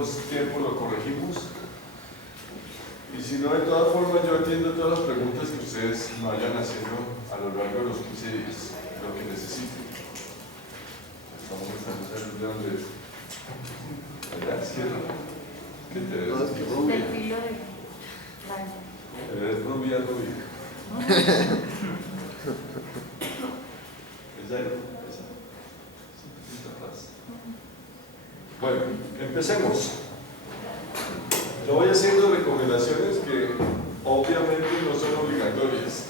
tenemos tiempo lo corregimos. Y si no, de todas formas, yo atiendo todas las preguntas que ustedes me vayan haciendo a lo largo de los 15 días, lo que necesiten. Estamos buscando saber de dónde es. Allá, cierra. ¿Qué te ves? Rubia. Del filo de Francia. Eres rubia, rubia. Esa. Bueno, empecemos. Yo voy haciendo recomendaciones que obviamente no son obligatorias,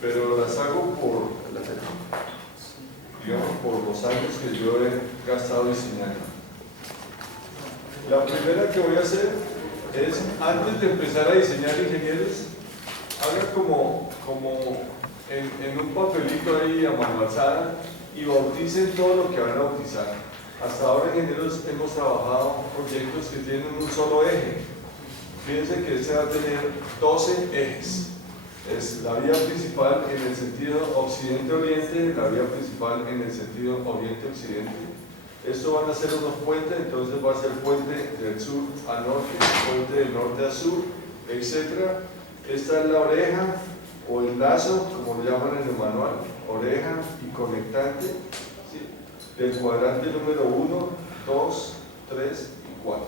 pero las hago por, digamos, por los años que yo he gastado diseñando. La primera que voy a hacer es, antes de empezar a diseñar, ingenieros, hagan como en un papelito ahí a mano alzada y bauticen todo lo que van a bautizar. Hasta ahora, ingenieros, hemos trabajado proyectos que tienen un solo eje. Fíjense que este va a tener 12 ejes. Es la vía principal en el sentido occidente-oriente, la vía principal en el sentido oriente-occidente. Esto van a ser unos puentes, entonces va a ser puente del sur a norte, puente del norte a sur, etc. Esta es la oreja o el lazo, como lo llaman en el manual, oreja y conectante, ¿sí?, del cuadrante número 1, 2, 3 y 4.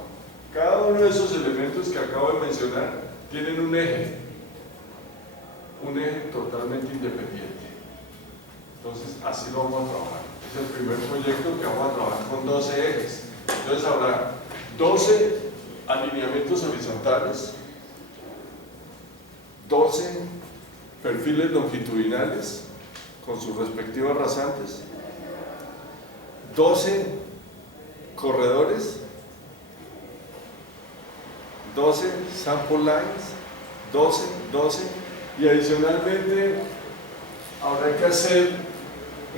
Cada uno de esos elementos que acabo de mencionar tienen un eje totalmente independiente. Entonces, así lo vamos a trabajar. Es el primer proyecto que vamos a trabajar con 12 ejes. Entonces, habrá 12 alineamientos horizontales, 12 perfiles longitudinales con sus respectivas rasantes, 12 corredores, 12 sample lines, 12, y adicionalmente habrá que hacer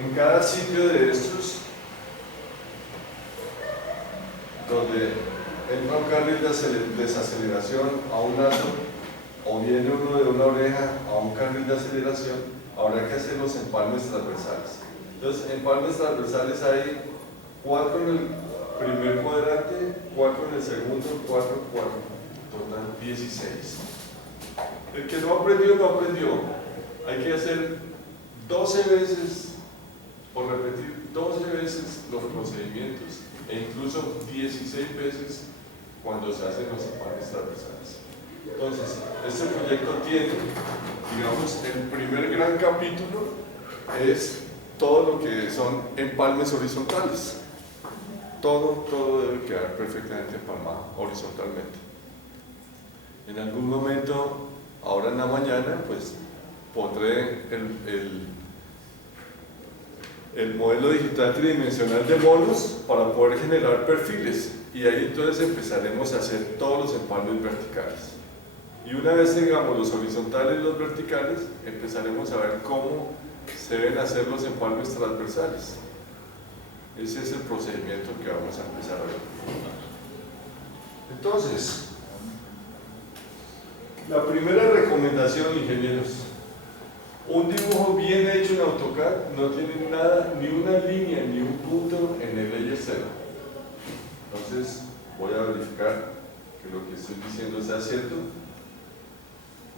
en cada sitio de estos, donde entra un carril de desaceleración a un lazo, o viene uno de una oreja a un carril de aceleración, habrá que hacer los empalmes transversales. Entonces, empalmes transversales hay 4 en el primer cuadrante, 4 en el segundo, 4, total 16. El que no aprendió, no aprendió. Hay que hacer 12 veces, o repetir 12 veces los procedimientos, e incluso 16 veces cuando se hacen los empalmes transversales. Entonces, este proyecto tiene, digamos, el primer gran capítulo es todo lo que son empalmes horizontales. Todo debe quedar perfectamente empalmado horizontalmente. En algún momento, ahora en la mañana, pues pondré el modelo digital tridimensional de monos para poder generar perfiles, y ahí entonces empezaremos a hacer todos los empalmes verticales. Y una vez tengamos los horizontales y los verticales, empezaremos a ver cómo se deben hacer los empalmes transversales. Ese es el procedimiento que vamos a empezar a ver. Entonces, la primera recomendación, ingenieros: un dibujo bien hecho en AutoCAD no tiene nada, ni una línea, ni un punto en el layer 0. Entonces, voy a verificar que lo que estoy diciendo sea cierto.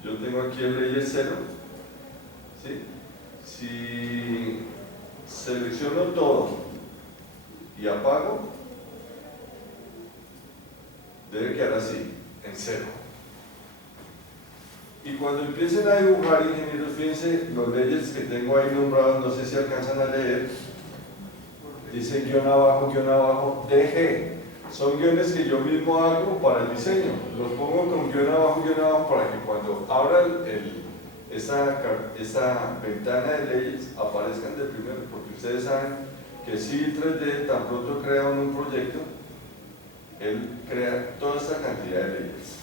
Yo tengo aquí el layer 0, ¿sí? Si selecciono todo y apago, debe quedar así, en 0. Y cuando empiecen a dibujar, ingenieros, fíjense los layers que tengo ahí nombrados, no sé si alcanzan a leer. Dice guión abajo, DG. Son guiones que yo mismo hago para el diseño. Los pongo con guión abajo, para que cuando abra esa ventana de layers aparezcan de primero, porque ustedes saben que si 3D tan pronto crea un proyecto, él crea toda esta cantidad de layers.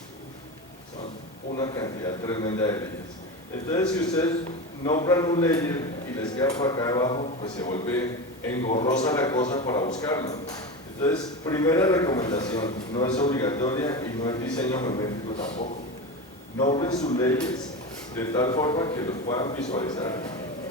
Son una cantidad tremenda de layers. Entonces, si ustedes nombran un layer y les queda por acá abajo, pues se vuelve engorrosa la cosa para buscarlo. Entonces, primera recomendación, no es obligatoria y no es diseño geométrico tampoco. Nombren sus layers de tal forma que los puedan visualizar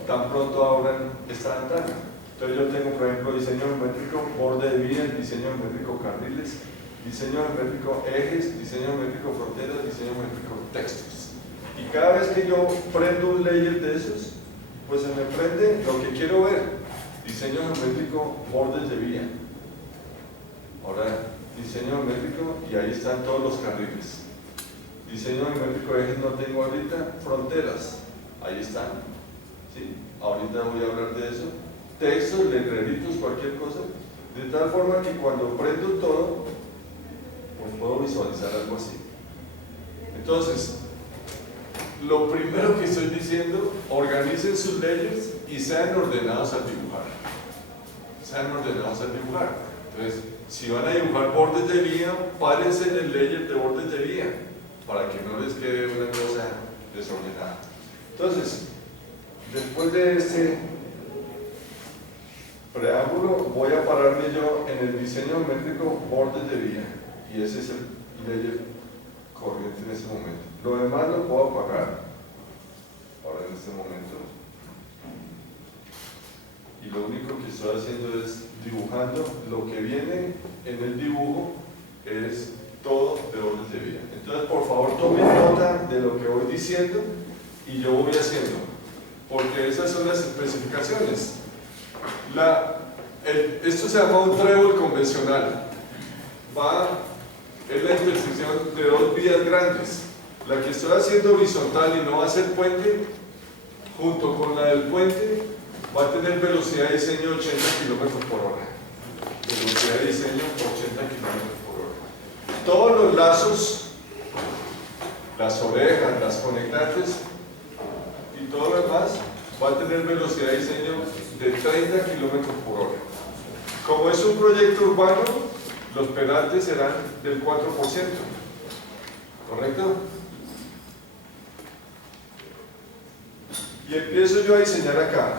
tan pronto abran esta ventana. Entonces yo tengo, por ejemplo, diseño geométrico, borde de vía, diseño geométrico, carriles, diseño geométrico ejes, diseño geométrico fronteras, diseño geométrico textos. Y cada vez que yo prendo un layer de esos, pues se me prende lo que quiero ver. Diseño geométrico bordes de vía. Ahora, diseño geométrico y ahí están todos los carriles. Diseño geométrico ejes no tengo ahorita. Fronteras, ahí están. ¿Sí? Ahorita voy a hablar de eso. Textos, letreritos, cualquier cosa. De tal forma que cuando prendo todo, pues puedo visualizar algo así. Entonces, lo primero que estoy diciendo, organicen sus layers y sean ordenados al dibujar. Sean ordenados al dibujar. Entonces, si van a dibujar bordes de vía, párense en el layer de bordes de vía, para que no les quede una cosa desordenada. Entonces, después de este preámbulo, voy a pararme yo en el diseño geométrico bordes de vía, y ese es el layer corriente en ese momento. Lo demás lo puedo apagar ahora en este momento, y lo único que estoy haciendo es dibujando. Lo que viene en el dibujo es todo de bordes de vía. Entonces, por favor, tomen nota de lo que voy diciendo y yo voy haciendo, porque esas son las especificaciones. Esto se llama un trébol convencional. Es la intersección de dos vías grandes. La que estoy haciendo horizontal y no va a ser puente, junto con la del puente, va a tener velocidad de diseño 80 km por hora. Velocidad de diseño 80 km por hora. Todos los lazos, las orejas, las conectantes y todo lo demás va a tener velocidad de diseño de 30 km por hora. Como es un proyecto urbano, los penaltes serán del 4%. ¿Correcto? Y empiezo yo a diseñar acá.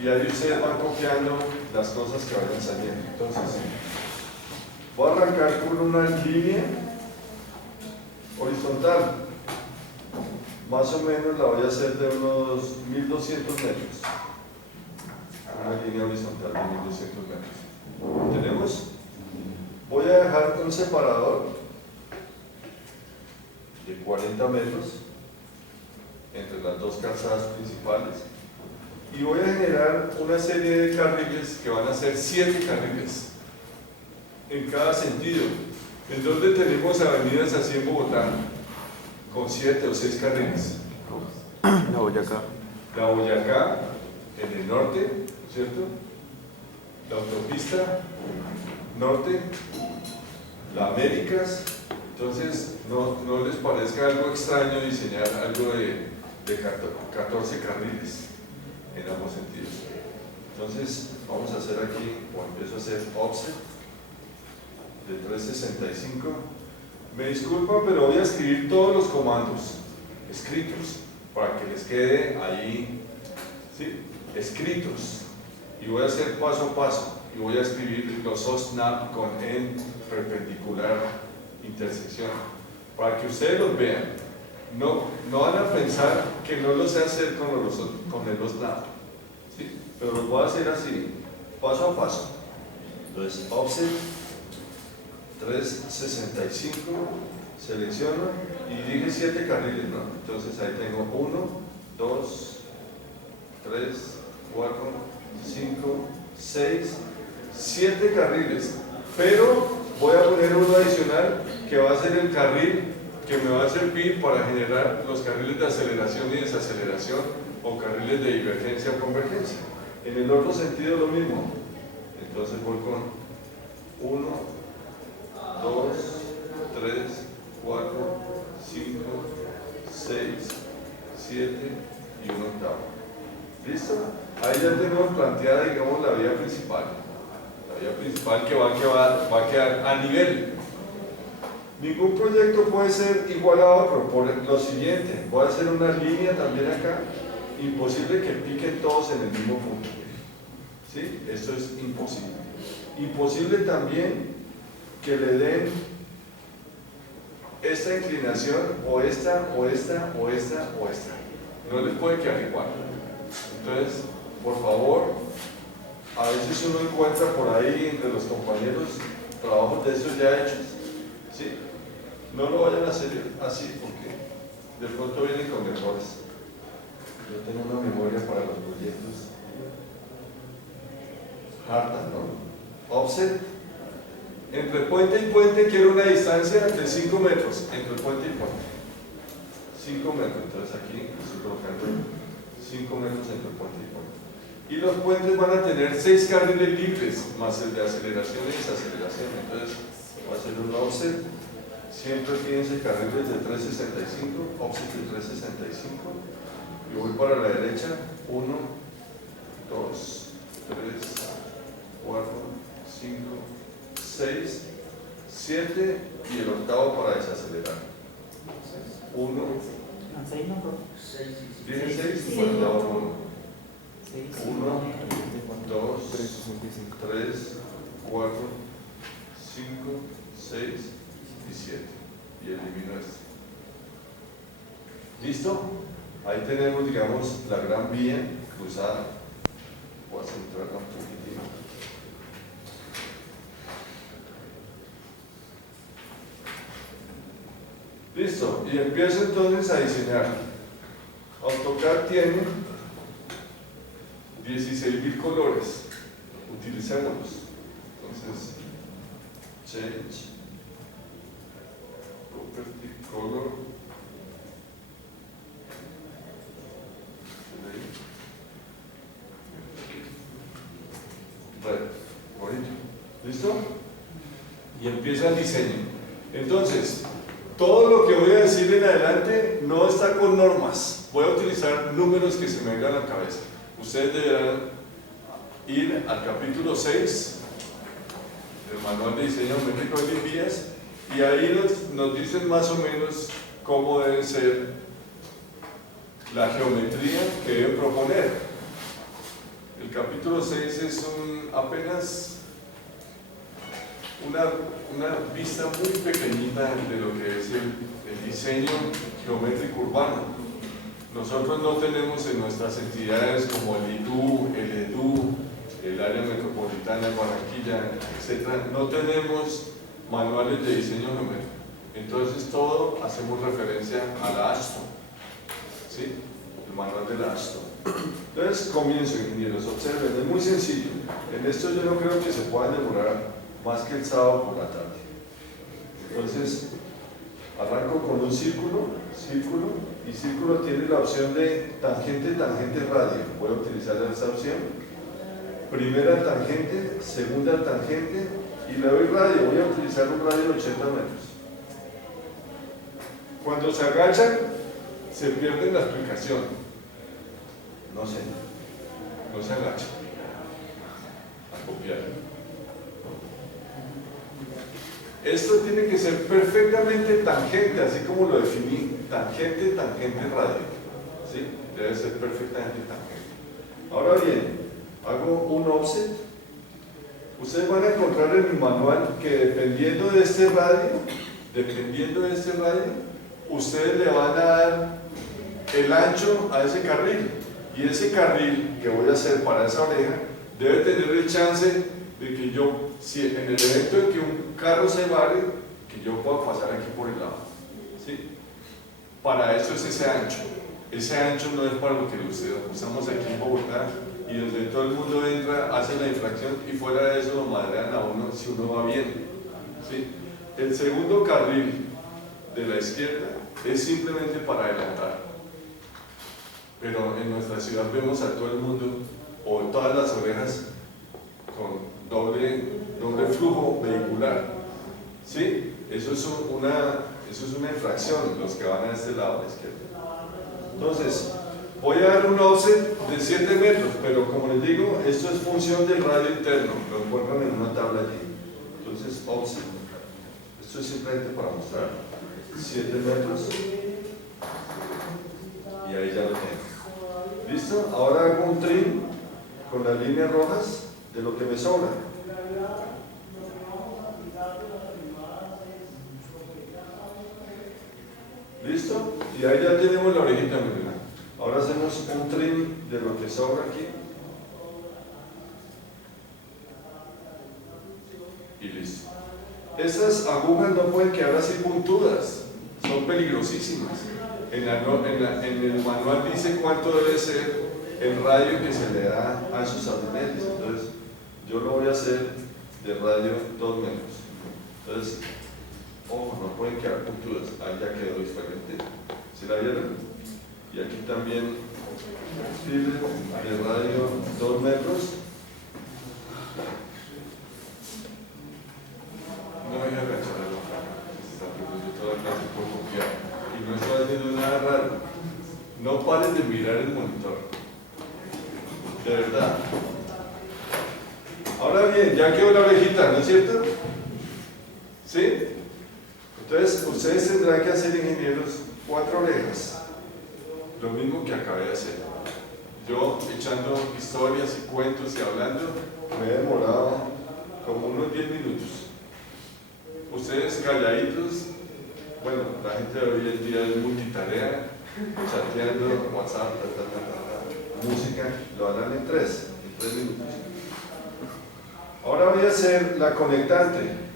Y ahí ustedes van copiando las cosas que vayan saliendo. Entonces, voy a arrancar con una línea horizontal. Más o menos la voy a hacer de unos 1200 metros. Una línea horizontal de 1200 metros. ¿Tenemos? Voy a dejar un separador de 40 metros entre las dos calzadas principales y voy a generar una serie de carriles que van a ser 7 carriles en cada sentido. ¿En donde tenemos avenidas así en Bogotá? Con 7 o 6 carriles. La Boyacá. La Boyacá, en el norte, ¿cierto? La autopista norte, la Américas. Entonces, no les parezca algo extraño diseñar algo de 14 carriles en ambos sentidos. Entonces, vamos a hacer aquí, o empiezo a hacer offset de 365. Me disculpan, pero voy a escribir todos los comandos escritos para que les quede ahí, ¿sí? Escritos, y voy a hacer paso a paso y voy a escribir los OSNAP con en perpendicular intersección para que ustedes los vean. No van a pensar que no lo sé hacer con el OSNAP, ¿sí? Pero los voy a hacer así, paso a paso. Entonces, offset 365, selecciono y dije 7 carriles, ¿no? Entonces ahí tengo 1, 2, 3, 4, 5, 6, 7 carriles, pero voy a poner uno adicional que va a ser el carril que me va a servir para generar los carriles de aceleración y desaceleración o carriles de divergencia o convergencia. En el otro sentido lo mismo. Entonces voy con 1, 2, 3, 4, 5, 6, 7 y 1 octavo. ¿Listo? Ahí ya tenemos planteada, digamos, la vía principal. La vía principal que va a quedar a nivel. Ningún proyecto puede ser igual a otro por lo siguiente. Voy a hacer una línea también acá. Imposible que piquen todos en el mismo punto. ¿Sí? Esto es imposible. Imposible también que le den esta inclinación o esta, o esta, o esta, o esta. No les puede quedar igual. Entonces, por favor, a veces uno encuentra por ahí entre los compañeros trabajos de esos ya hechos, ¿sí? No lo vayan a hacer así porque de pronto vienen con errores. Yo tengo una memoria para los proyectos harta, ¿no? Offset. Entre puente y puente quiero una distancia de 5 metros entre puente y puente. 5 metros, entonces aquí estoy colocando 5 metros entre puente y puente. Y los puentes van a tener 6 carriles libres, más el de aceleración y desaceleración. Entonces va a ser un offset. Siempre fíjense carriles de 365, offset de 365. Yo voy para la derecha, 1, 2, 3, 4, 5, 6, 7 y el octavo para desacelerar. 1, dije 6, faltaba 1. 1, 2, 3, 4, 5, 6 y 7. Y elimino este. ¿Listo? Ahí tenemos, digamos, la gran vía cruzada. Voy a centrarla un poquitito. Listo, y empiezo entonces a diseñar. AutoCAD tiene 16.000 colores, utilicémoslos. Entonces, change, property, color, red, bonito. ¿Listo? Y empieza el diseño. Entonces, todo lo que voy a decir en adelante no está con normas. Voy a utilizar números que se me vengan a la cabeza. Ustedes deberán ir al capítulo 6 del manual de diseño geométrico de Limpias y ahí nos dicen más o menos cómo debe ser la geometría que deben proponer. El capítulo 6 es apenas una vista muy pequeñita de lo que es el diseño geométrico urbano. Nosotros no tenemos en nuestras entidades como el IDU, el EDU, el área metropolitana de Barranquilla, etc., no tenemos manuales de diseño geométrico. Entonces todo hacemos referencia a la ASTO, ¿sí? El manual de la ASTO. Entonces comienzo, ingenieros, observen, es muy sencillo. En esto yo no creo que se pueda demorar más que el sábado por la tarde. Entonces arranco con un círculo, y círculo tiene la opción de tangente, tangente, radio. Voy a utilizar esa opción. Primera tangente, segunda tangente y le doy radio. Voy a utilizar un radio de 80 metros. Cuando se agachan, se pierde la explicación. No se agachan. A copiar. Esto tiene que ser perfectamente tangente, así como lo definí. Tangente, tangente, radio. ¿Sí? Debe ser perfectamente tangente. Ahora bien, hago un offset. Ustedes van a encontrar en mi manual que dependiendo de este radio, ustedes le van a dar el ancho a ese carril. Y ese carril que voy a hacer para esa oreja debe tener el chance de que yo, si en el evento en que un carro se vare, que yo pueda pasar aquí por el lado. ¿Sí? Para eso es ese ancho. Ese ancho no es para lo que usamos aquí en Bogotá y donde todo el mundo entra, hace la infracción y fuera de eso lo madrean a uno si uno va bien. ¿Sí? El segundo carril de la izquierda es simplemente para adelantar. Pero en nuestra ciudad vemos a todo el mundo o todas las orejas con doble flujo vehicular. ¿Sí? Eso es una infracción, los que van a este lado a la izquierda. Entonces, voy a dar un offset de 7 metros, pero como les digo, esto es función del radio interno, lo encuentran en una tabla allí. Entonces, offset. Esto es simplemente para mostrar 7 metros. Y ahí ya lo tengo. ¿Listo? Ahora hago un trim con las líneas rojas de lo que me sobra. ¿Listo? Y ahí ya tenemos la orejita, miren. Ahora hacemos un trim de lo que sobra aquí. y listo. Esas agujas no pueden quedar así puntudas, son peligrosísimas. En el manual dice cuánto debe ser el radio que se le da a esos sabinetes. Entonces, yo lo voy a hacer de radio 2 metros. Entonces, ojo, no pueden quedar puntudas. Ahí ya quedó diferente. ¿Sí la vieron? Y aquí también, fibra de radio 2 metros. No voy a agachar la hoja. Yo toda la clase por confiar. Y no estoy haciendo nada raro. No paren de mirar el monitor. De verdad. Ahora bien, ya quedó la orejita, ¿no es cierto? ¿Sí? Entonces, ustedes tendrán que hacer, ingenieros, 4 orejas. Lo mismo que acabé de hacer. Yo, echando historias y cuentos y hablando, me he demorado como unos 10 minutos. Ustedes calladitos, bueno, la gente de hoy en día es multitarea, chateando, WhatsApp, música, lo harán en 3 minutos. Ahora voy a hacer la conectante.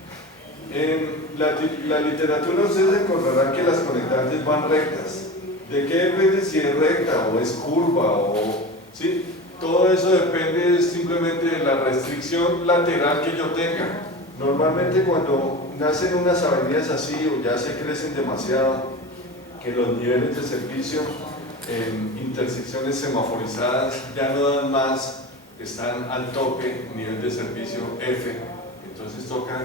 En la literatura ustedes encontrarán que las conectantes van rectas. ¿De qué depende si es recta o es curva o sí? Todo eso depende simplemente de la restricción lateral que yo tenga. Normalmente cuando nacen unas avenidas así o ya se crecen demasiado, que los niveles de servicio en intersecciones semaforizadas ya no dan más, están al tope, nivel de servicio F, entonces toca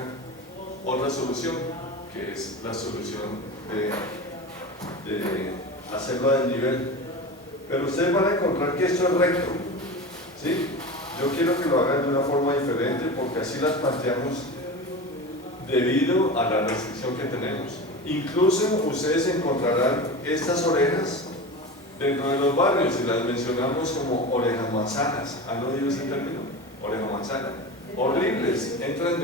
otra solución, que es la solución de hacerlo a desnivel. Pero ustedes van a encontrar que esto es recto, ¿sí? Yo quiero que lo hagan de una forma diferente porque así las planteamos debido a la restricción que tenemos. Incluso ustedes encontrarán estas orejas dentro de los barrios y las mencionamos como orejas manzanas. ¿Han oído ese término? Oreja manzana. Horribles, entran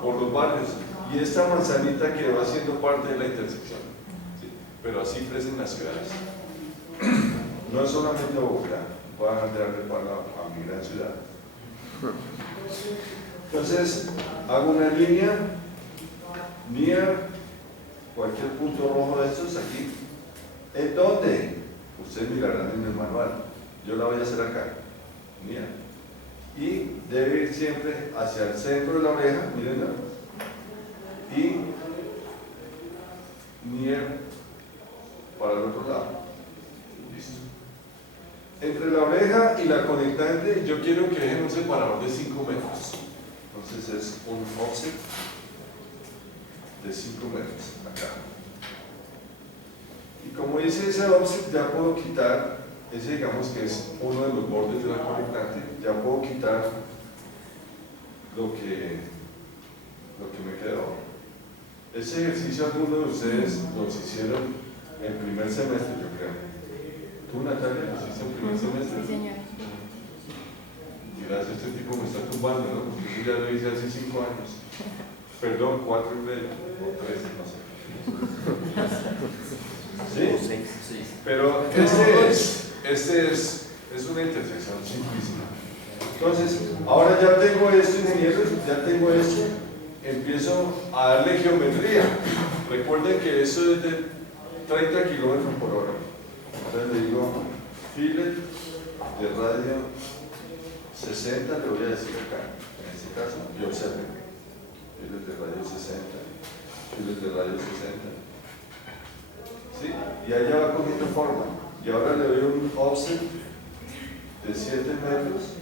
por los barrios y esta manzanita que va siendo parte de la intersección. ¿Sí? Pero así crecen las ciudades. No es solamente Bogotá, voy a darle palo a mi gran ciudad. Entonces, hago una línea near cualquier punto rojo de estos aquí. ¿En dónde? Ustedes mirarán en el manual. Yo la voy a hacer acá. Near. Y debe ir siempre hacia el centro de la oreja, mírenla. Y near para el otro lado. Listo. Entre la oreja y la conectante, yo quiero que dejen un separador de 5 metros. Entonces es un offset de 5 metros acá. Y como dice ese offset, ya puedo quitar, ese digamos que es uno de los bordes de la conectante, ya puedo quitar lo que me quedó. Ese ejercicio algunos de ustedes los hicieron en primer semestre, yo creo. ¿Tú, Natalia, lo hiciste en primer semestre? Sí, señor. Y gracias, este tipo me está tumbando, ¿no? Porque yo ya lo hice hace 5 años. Perdón, 4 y medio, o 3, no sé. ¿Sí? Sí. Pero este es una intersección simplísima. Entonces, ahora ya tengo esto, ingenieros, ya tengo esto, empiezo a darle geometría. Recuerden que eso es de 30 kilómetros por hora. Entonces le digo, fillet de radio 60, le voy a decir acá, en este caso, y observen, fillet de radio 60, fillet de radio 60. ¿Sí? Y allá va cogiendo forma. Y ahora le doy un offset de 7 metros.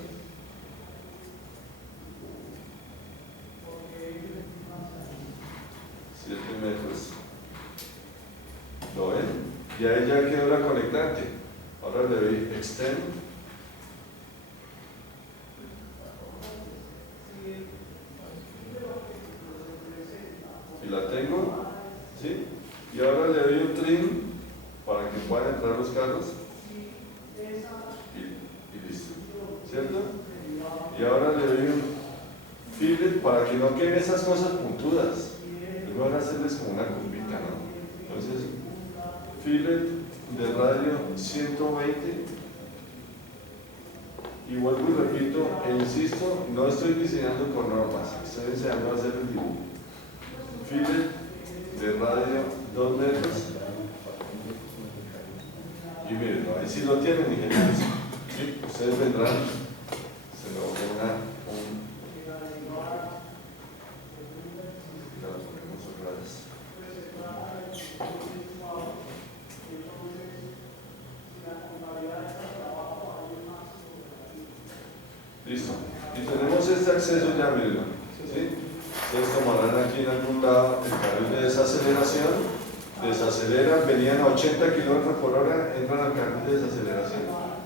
¿Lo ven? Y ahí ya quedó la conectante. Ahora le doy extend. Y la tengo, ¿sí? Y ahora le doy un trim para que puedan entrar los carros. Y listo. ¿Cierto? Y ahora le doy un fillet para que no queden esas cosas puntudas. Les van a hacerles como una curvita, ¿no? Entonces, fillet de radio 120. Y vuelvo y repito, e insisto, no estoy diseñando con normas, estoy enseñando a hacer 2 metros. Y miren, ahí sí lo tienen, ingenieros. ¿Sí? Ustedes vendrán, se lo pongan ya lo ponemos otra vez. Listo. Y tenemos este acceso ya, miren. ¿Sí? Ustedes tomarán aquí en algún lado el carril de desaceleración. Desaceleran, venían a 80 km por hora, entran al carril de desaceleración,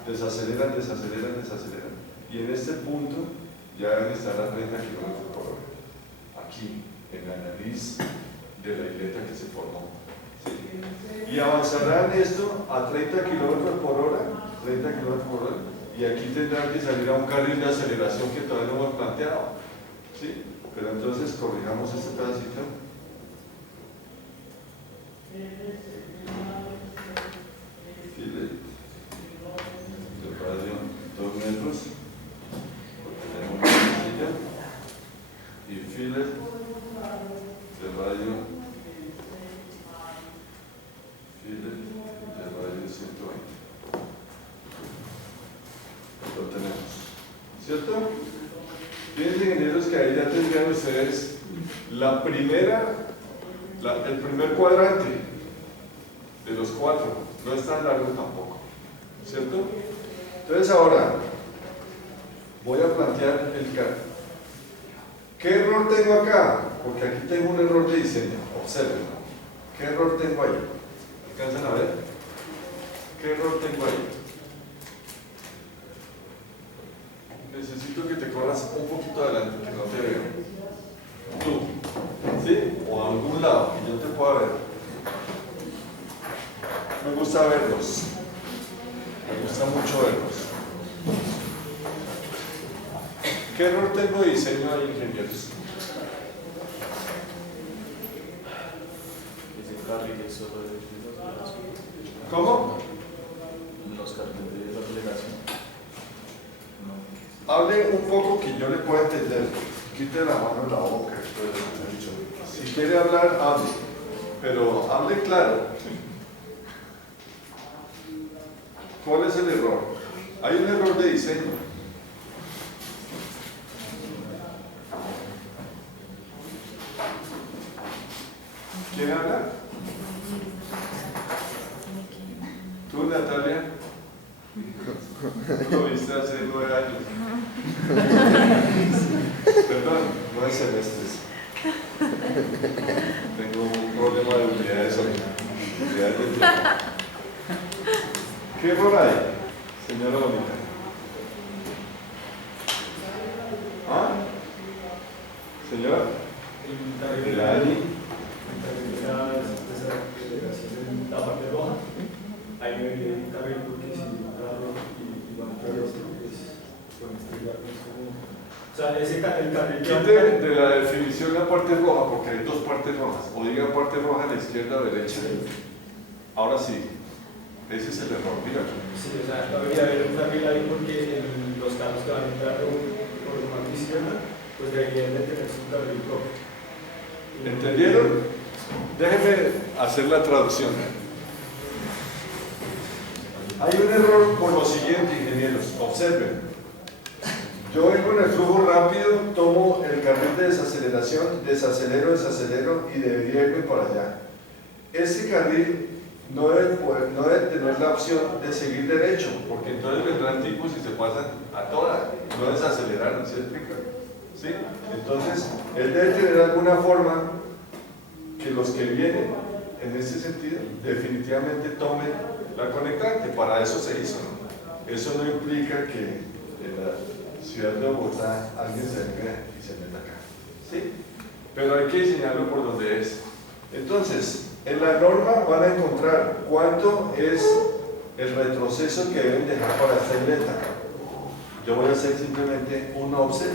desaceleran, desaceleran, desaceleran. Y en este punto ya deben estar a 30 km por hora, aquí, en la nariz de la isleta que se formó. ¿Sí? Y avanzarán esto a 30 km por hora, 30 km por hora, y aquí tendrán que salir a un carril de aceleración que todavía no hemos planteado. ¿Sí? Pero entonces corrijamos este pedacito. File de radio 2 metros, tenemos una silla y file de radio 120. Lo tenemos, ¿cierto? Fíjense, ingenieros, que ahí ya tendrían ustedes el primer cuadrante de los 4, no es tan largo tampoco, ¿cierto? Entonces ahora voy a plantear el caso. ¿Qué error tengo acá? Porque aquí tengo un error de diseño, observen. ¿Qué error tengo ahí? ¿Alcanzan a ver? ¿Qué error tengo ahí? Necesito que te corras un poquito adelante, que no te veo. Tú, ¿sí? O a algún lado, que yo te pueda ver. Me gusta verlos. Me gusta mucho verlos. ¿Qué error tengo de diseño ahí, ingenieros? Ese carril es solo de aceleración. ¿Cómo? Los carriles de aceleración. No. Hable un poco que yo le pueda entender. Quite la mano en la boca. Si quiere hablar, hable. Pero hable claro. ¿Cuál es el error? Hay un error de diseño. ¿Quién habla? ¿Tú, Natalia? Tú lo viste hace 9 años. Perdón, 9 semestres. Tengo un problema de unidades hoy. Unidades de tiempo. ¿Qué error hay, señora Bonita? ¿Ah? ¿Señora? La parte roja, ahí me viene un carril porque si un carro y van a pueden estrellar. O sea, el carril Quite de la definición la parte roja, porque hay 2 partes rojas. O diga parte roja a la izquierda o derecha. Ahora sí, ese es el error, dígalo. Sí, o sea, debería haber un carril ahí porque los carros que van a entrar por la mano izquierda, pues deberían de tener su carril propio. ¿Entendieron? Déjenme hacer la traducción. Hay un error por lo siguiente, ingenieros. Observen. Yo vengo en el flujo rápido, tomo el carril de desaceleración, desacelero y debería irme para allá. Ese carril no debe tener la opción de seguir derecho, porque entonces vendrán tipos y se pasan a toda, no desacelerar, ¿sí explica? ¿Sí? Entonces, él debe tener alguna forma que los que vienen en ese sentido definitivamente tomen la conectante. Para eso se hizo, ¿no? Eso no implica que en la ciudad de Bogotá alguien se venga y se meta acá, ¿sí? Pero hay que diseñarlo por donde es. Entonces, en la norma van a encontrar cuánto es el retroceso que deben dejar para esta isleta. Yo voy a hacer simplemente un offset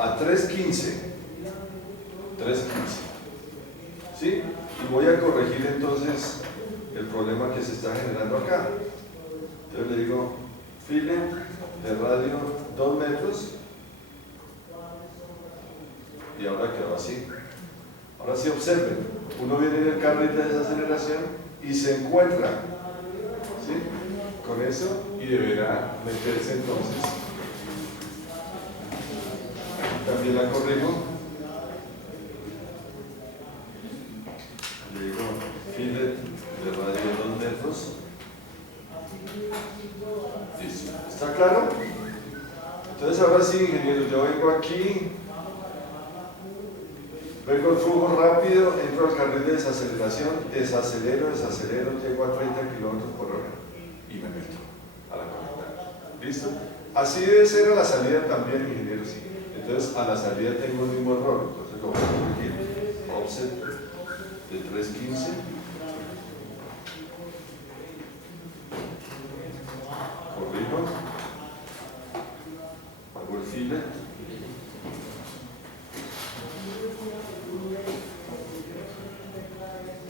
a 315. ¿Sí? Y voy a corregir entonces el problema que se está generando acá. Entonces le digo, file de radio 2 metros, y ahora quedó así. Ahora sí observen, uno viene en el carril de desaceleración y se encuentra, ¿sí?, con eso y deberá meterse entonces. También la corrijo. Le digo fillet de radio 2 metros. Listo. ¿Está claro? Entonces ahora sí, ingeniero, yo vengo aquí, vengo al flujo rápido, entro al carril de desaceleración, desacelero, llego a 30 kilómetros por hora y me meto a la conectada. ¿Listo? Así debe ser a la salida también, ingeniero, sí. Entonces a la salida tengo el mismo error, entonces lo voy a corregir. Offset de 315. Corrijo. Hago el fillet.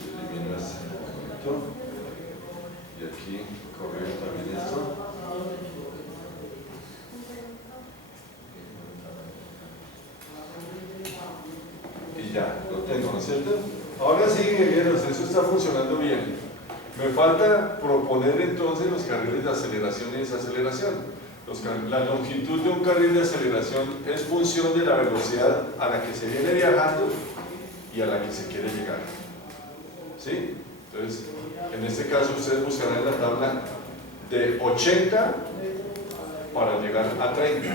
Elimino este punto. Y aquí corrijo también esto. Y ya, lo tengo, ¿no es cierto? Ahora sí, ingenieros, eso está funcionando bien. Me falta proponer entonces los carriles de aceleración y desaceleración. La longitud de un carril de aceleración es función de la velocidad a la que se viene viajando y a la que se quiere llegar. ¿Sí? Entonces, en este caso ustedes buscarán en la tabla de 80 para llegar a 30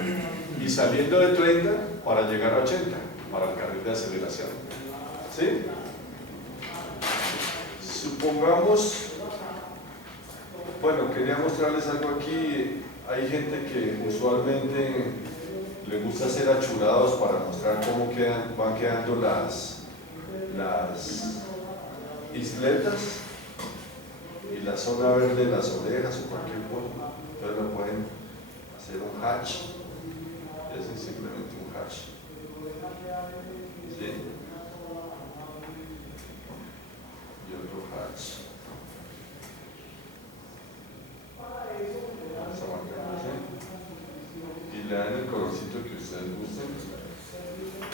y saliendo de 30 para llegar a 80 para el carril de aceleración. ¿Sí? Supongamos, bueno, quería mostrarles algo aquí. Hay gente que usualmente le gusta hacer achurados para mostrar cómo van quedando las isletas y la zona verde de las orejas o cualquier cosa. Entonces lo pueden hacer un hatch. Ese es simplemente un hatch. ¿Sí? Y otro hatch. Vamos a marcar así. Y le dan el colorcito que ustedes gusten.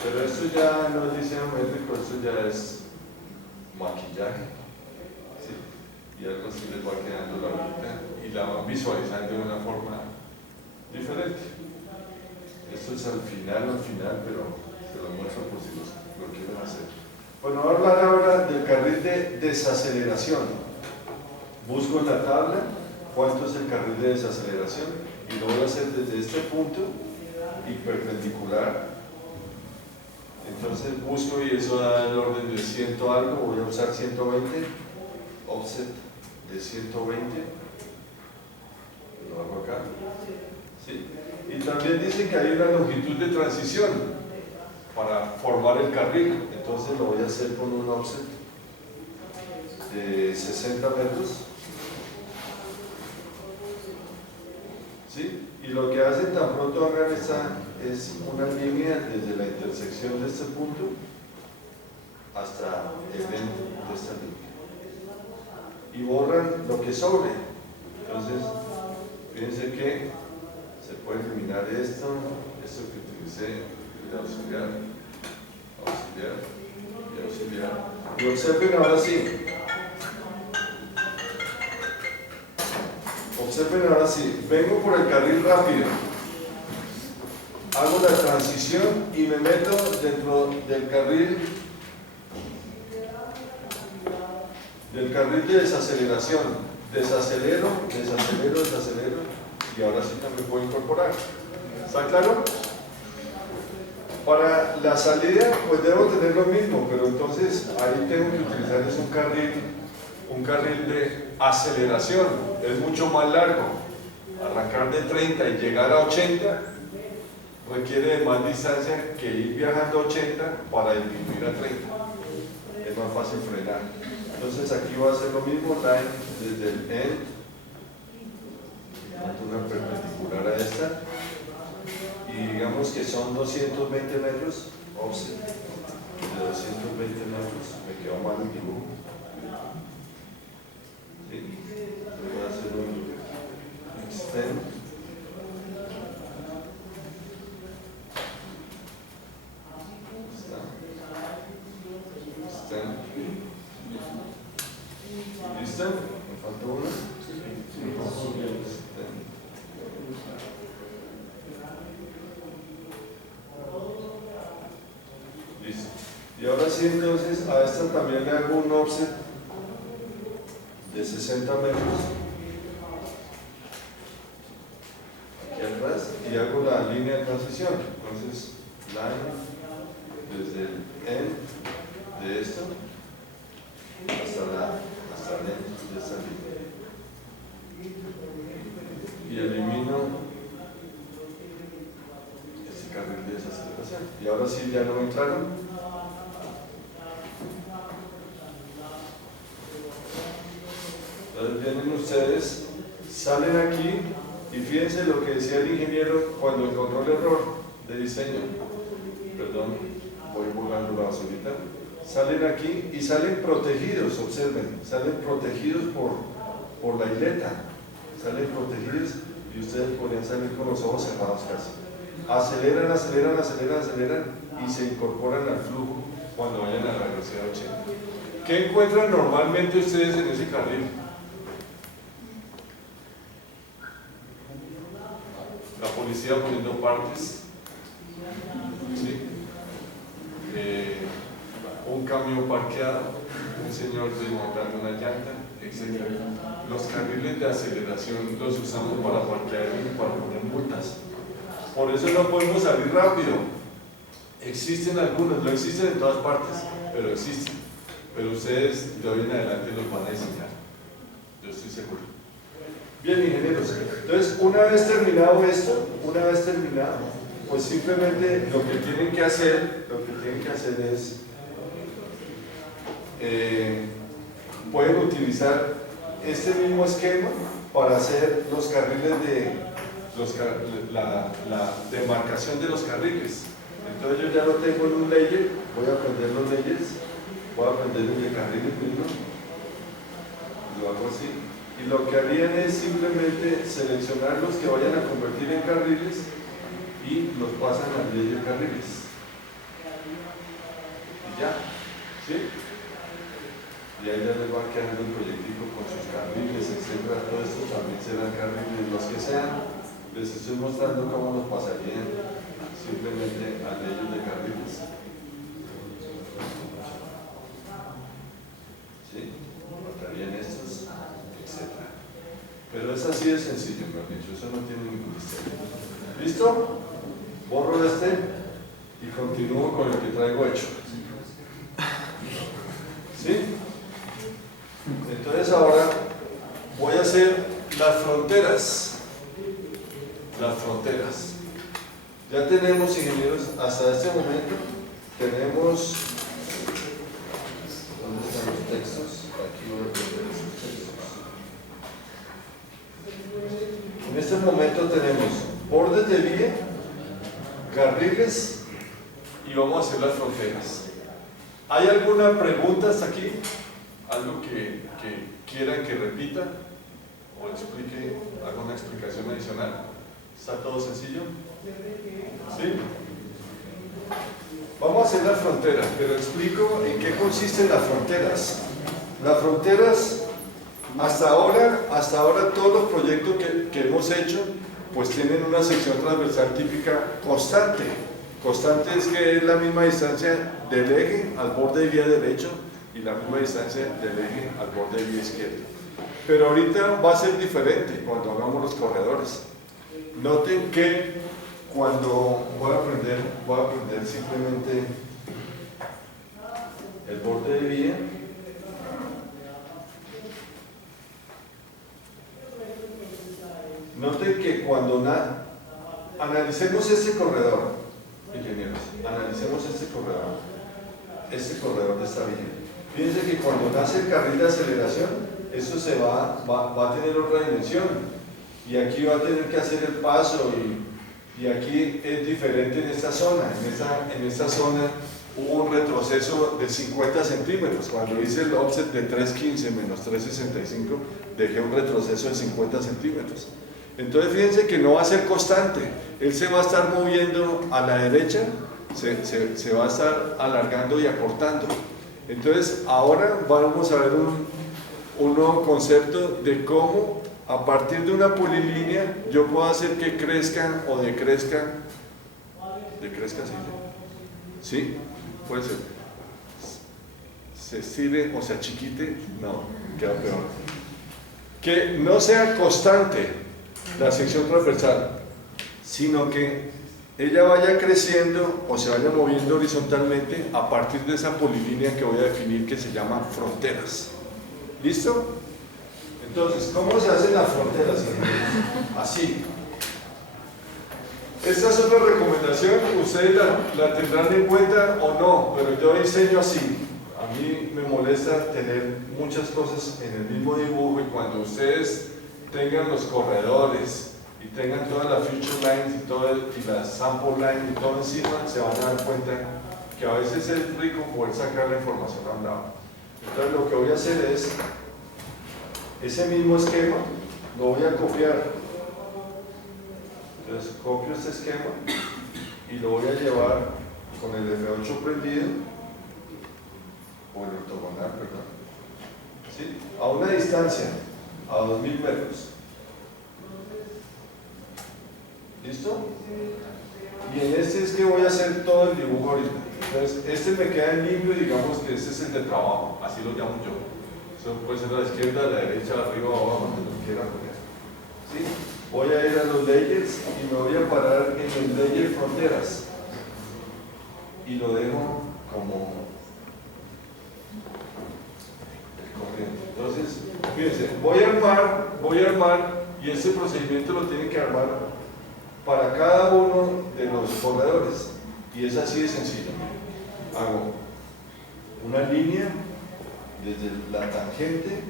Pero esto ya no es diseño métrico, esto ya es maquillaje. ¿Sí? Y algo así les va quedando la horita y la van visualizando de una forma diferente. Esto es al final, pero se lo muestro por si lo quieren hacer. Bueno, voy a hablar ahora del carril de desaceleración. Busco en la tabla cuánto es el carril de desaceleración y lo voy a hacer desde este punto y perpendicular. Entonces busco y eso da el orden de 100 algo, voy a usar 120, offset de 120, lo hago acá. ¿Sí? Y también dicen que hay una longitud de transición para formar el carril, entonces lo voy a hacer con un offset de 60 metros. ¿Sí? Y lo que hacen tan pronto hagan esta es una línea desde la intersección de este punto hasta el end de esta línea y borran lo que sobre. Entonces fíjense que se puede eliminar esto que utilicé de auxiliar y auxiliar. Y observen ahora sí. Observen ahora sí. Vengo por el carril rápido. Hago la transición y me meto dentro del carril de desaceleración. Desacelero y ahora sí también puedo incorporar. ¿Está claro? Para la salida pues debo tener lo mismo, pero entonces ahí tengo que utilizar es un carril de aceleración, es mucho más largo. Arrancar de 30 y llegar a 80 requiere de más distancia que ir viajando a 80 para disminuir a 30. Es más fácil frenar. Entonces aquí voy a hacer lo mismo, line desde el end, una perpendicular a esta, y digamos que son 220 metros, offset de 220 metros, me quedó mal el dibujo. ¿Sí? Entonces voy a hacer un extend. ¿Listo? ¿Me falta uno? Listo. Y ahora sí, entonces, a esta también le hago un offset de 60 metros aquí atrás y hago la línea de transición. Entonces, line desde el end de esto hasta el end de esta línea. Y elimino este carril de desaceleración. Y ahora sí ya no entraron. Entonces vienen ustedes, salen aquí y fíjense lo que decía el ingeniero cuando encontró el error de diseño. Perdón, voy volando la basurita. Salen aquí y salen protegidos, observen, salen protegidos por la hileta, salen protegidos y ustedes podrían salir con los ojos cerrados casi. Aceleran, aceleran, aceleran, aceleran y se incorporan al flujo cuando vayan a la velocidad 80. ¿Qué encuentran normalmente ustedes en ese carril? La policía poniendo partes, ¿sí? Un camión parqueado, un señor desmontando una llanta, etc. Los carriles de aceleración los usamos para parquear y para poner multas. Por eso no podemos salir rápido. Existen algunos, no existen en todas partes, pero existen. Pero ustedes de hoy en adelante los van a enseñar, yo estoy seguro. Bien, ingenieros, entonces una vez terminado esto, pues simplemente lo que tienen que hacer es pueden utilizar este mismo esquema para hacer los carriles la demarcación de los carriles. Entonces yo ya lo tengo en un layer, voy a aprender los layers, voy a aprender el de carriles mismo, lo hago así. Y lo que harían es simplemente seleccionar los que vayan a convertir en carriles y los pasan al layer carriles. Y ya, ¿sí? Y ahí ya les va quedando el proyectico con sus carriles, etc. Todo esto también serán carriles, los que sean. Les estoy mostrando cómo los pasarían simplemente al layer de carriles. ¿Sí? Matarían estos, etc. Pero es así de sencillo, me han dicho, eso no tiene ningún misterio. ¿Listo? Borro este y continúo con el que traigo hecho. ¿Sí? Entonces ahora voy a hacer las fronteras. Las fronteras. Ya tenemos, ingenieros, hasta este momento tenemos. ¿Dónde están los textos? Aquí voy a poner esos textos. En este momento tenemos bordes de vía, carriles y vamos a hacer las fronteras. ¿Hay alguna pregunta hasta aquí? ¿Algo que quieran que repita o explique, haga una explicación adicional? ¿Está todo sencillo? ¿Sí? Vamos a hacer las fronteras, pero explico en qué consisten las fronteras. Las fronteras, hasta ahora todos los proyectos que hemos hecho, pues tienen una sección transversal típica constante. Constante es que es la misma distancia del eje al borde de vía derecho y la misma distancia del eje al borde de vía izquierda. Pero ahorita va a ser diferente cuando hagamos los corredores. Noten que cuando voy a aprender simplemente el borde de vía. Noten que cuando analicemos este corredor, ingenieros, analicemos este corredor de esta vía. Fíjense que cuando nace el carril de aceleración, eso va a tener otra dimensión y aquí va a tener que hacer el paso y aquí es diferente en esta zona. En esta zona hubo un retroceso de 50 centímetros. Cuando hice el offset de 315 menos 365, dejé un retroceso de 50 centímetros. Entonces fíjense que no va a ser constante, él se va a estar moviendo a la derecha, se va a estar alargando y acortando. Entonces ahora vamos a ver un nuevo concepto de cómo a partir de una polilínea yo puedo hacer que crezca o decrezca, ¿sí? Puede ser, se estire o se achiquite, no, queda peor. Que no sea constante la sección transversal, sino que ella vaya creciendo o se vaya moviendo horizontalmente a partir de esa polilínea que voy a definir, que se llama fronteras. ¿Listo? Entonces, ¿cómo se hacen las fronteras? Así. Esta es otra recomendación, ustedes la tendrán en cuenta o no, pero yo diseño así. A mí me molesta tener muchas cosas en el mismo dibujo, y cuando ustedes tengan los corredores y tengan todas las feature lines y las sample lines y todo encima, se van a dar cuenta que a veces es rico poder sacar la información a un lado. Entonces lo que voy a hacer es, ese mismo esquema lo voy a copiar. Entonces copio este esquema y lo voy a llevar con el F8 prendido, o el ortogonal, perdón, ¿sí? A una distancia, a 2000 metros. ¿Listo? Y en este es que voy a hacer todo el dibujo ahorita. Entonces, este me queda en limpio y digamos que este es el de trabajo, así lo llamo yo. Eso puede ser a la izquierda, a la derecha, arriba o abajo, donde lo quiera poner. ¿Sí? Voy a ir a los layers y me voy a parar en el layer fronteras. Y lo dejo como el corriente. Entonces, fíjense, voy a armar, y este procedimiento lo tienen que armar para cada uno de los corredores, y es así de sencillo. Hago una línea desde la tangente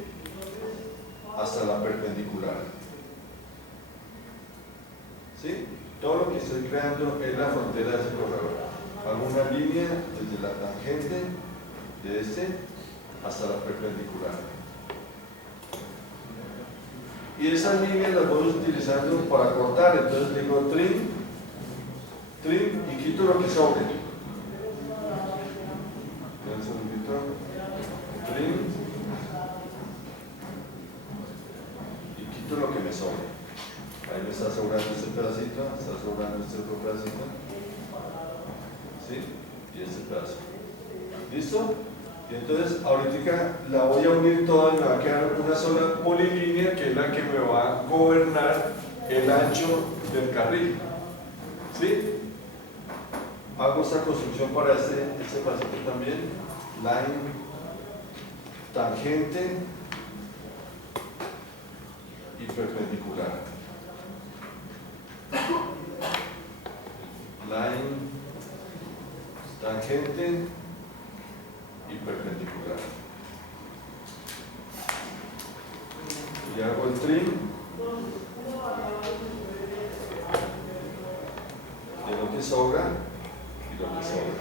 hasta la perpendicular, ¿sí? Todo lo que estoy creando es la frontera de ese corredor. Hago una línea desde la tangente de este hasta la perpendicular, y esas líneas las voy utilizando para cortar. Entonces digo trim y quito lo que sobre. Un segundito. Trim y quito lo que me sobre. Ahí me está sobrando este pedacito, está sobrando este otro pedacito, ¿sí? Y este pedazo. ¿Listo? Y entonces ahorita la voy a unir toda y me va a quedar una sola polilínea, que es la que me va a gobernar el ancho del carril. ¿Sí? Hago esta construcción para este pedacito también. Line, tangente y perpendicular. Line, tangente y perpendicular. Y hago el trim de lo que sobra y lo que sobra,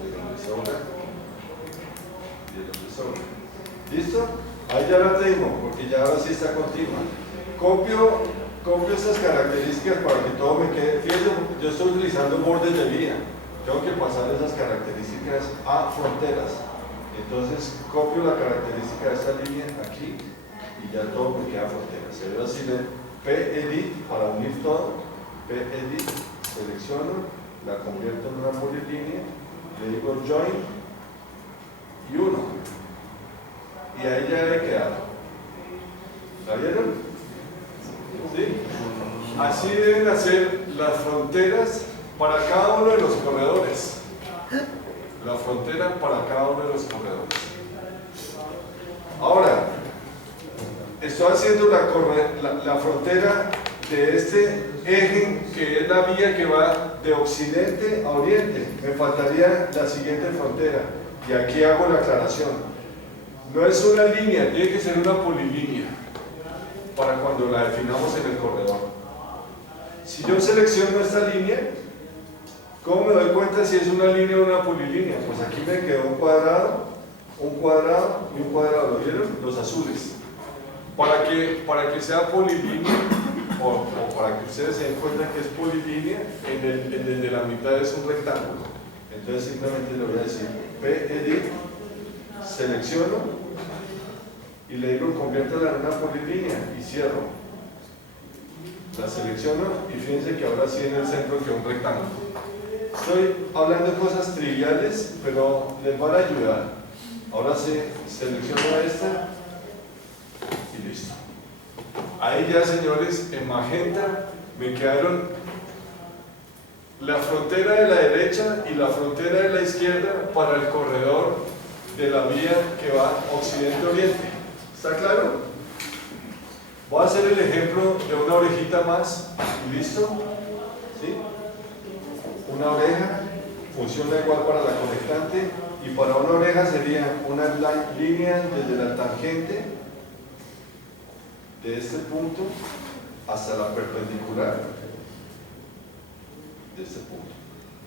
de lo que sobra y de lo que sobra. ¿Listo? Ahí ya la tengo, porque ya ahora sí está continua. Copio estas características para que todo me quede. Fíjense, yo estoy utilizando bordes de vía. Tengo que pasar esas características a fronteras. Entonces copio la característica de esta línea aquí y ya todo me queda frontera. Se debe así de P-Edit para unir todo. P-Edit, selecciono, la convierto en una polilínea, le digo Join y uno. Y ahí ya he quedado. ¿La vieron? ¿Sí? Así deben hacer las fronteras para cada uno de los corredores. La frontera para cada uno de los corredores. Ahora, estoy haciendo la frontera de este eje, que es la vía que va de occidente a oriente. Me faltaría la siguiente frontera, y aquí hago la aclaración. No es una línea, tiene que ser una polilínea para cuando la definamos en el corredor. Si yo selecciono esta línea, ¿cómo me doy cuenta si es una línea o una polilínea? Pues aquí me quedó un cuadrado y un cuadrado. ¿Lo vieron? Los azules. Para que sea polilínea, o para que ustedes se den cuenta que es polilínea, el de la mitad es un rectángulo. Entonces simplemente le voy a decir P-Edit, selecciono y le digo conviértela en una polilínea y cierro. La selecciono y fíjense que ahora sí en el centro queda un rectángulo. Estoy hablando de cosas triviales, pero les van a ayudar. Ahora sí, selecciono esta y listo. Ahí ya, señores, en magenta me quedaron la frontera de la derecha y la frontera de la izquierda para el corredor de la vía que va occidente-oriente. ¿Está claro? Voy a hacer el ejemplo de una orejita más. ¿Listo? ¿Sí? Una oreja funciona igual para la conectante y para una oreja sería una línea desde la tangente de este punto hasta la perpendicular de este punto.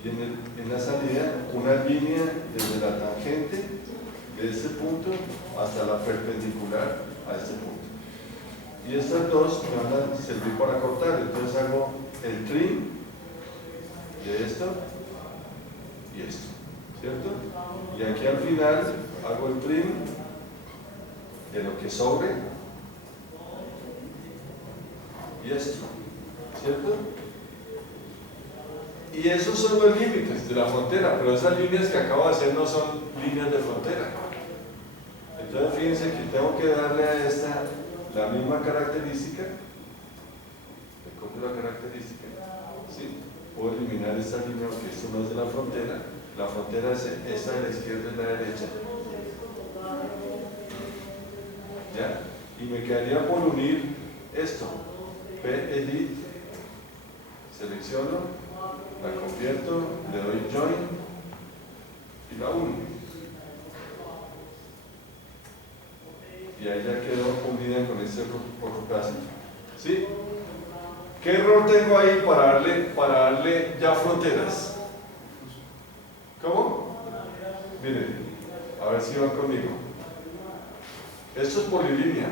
Y en la salida una línea desde la tangente de este punto hasta la perpendicular a este punto. Y estas dos me van a servir para cortar. Entonces hago el trim de esto y esto, ¿cierto? Y aquí al final hago el trim de lo que sobre y esto, ¿cierto? Y esos son los límites de la frontera, pero esas líneas que acabo de hacer no son líneas de frontera. Entonces fíjense que tengo que darle a esta la misma característica. Le copio la característica, ¿sí? Puedo eliminar esta línea porque esto no es de la frontera es esta de la izquierda y la derecha. ¿Ya? Y me quedaría por unir esto. P-Edit, selecciono, la convierto, le doy Join y la uno. Y ahí ya quedó unida con este otro pedacito. ¿Sí? ¿Qué error tengo ahí para darle ya fronteras? ¿Cómo? Miren, a ver si van conmigo. Esto es polilínea.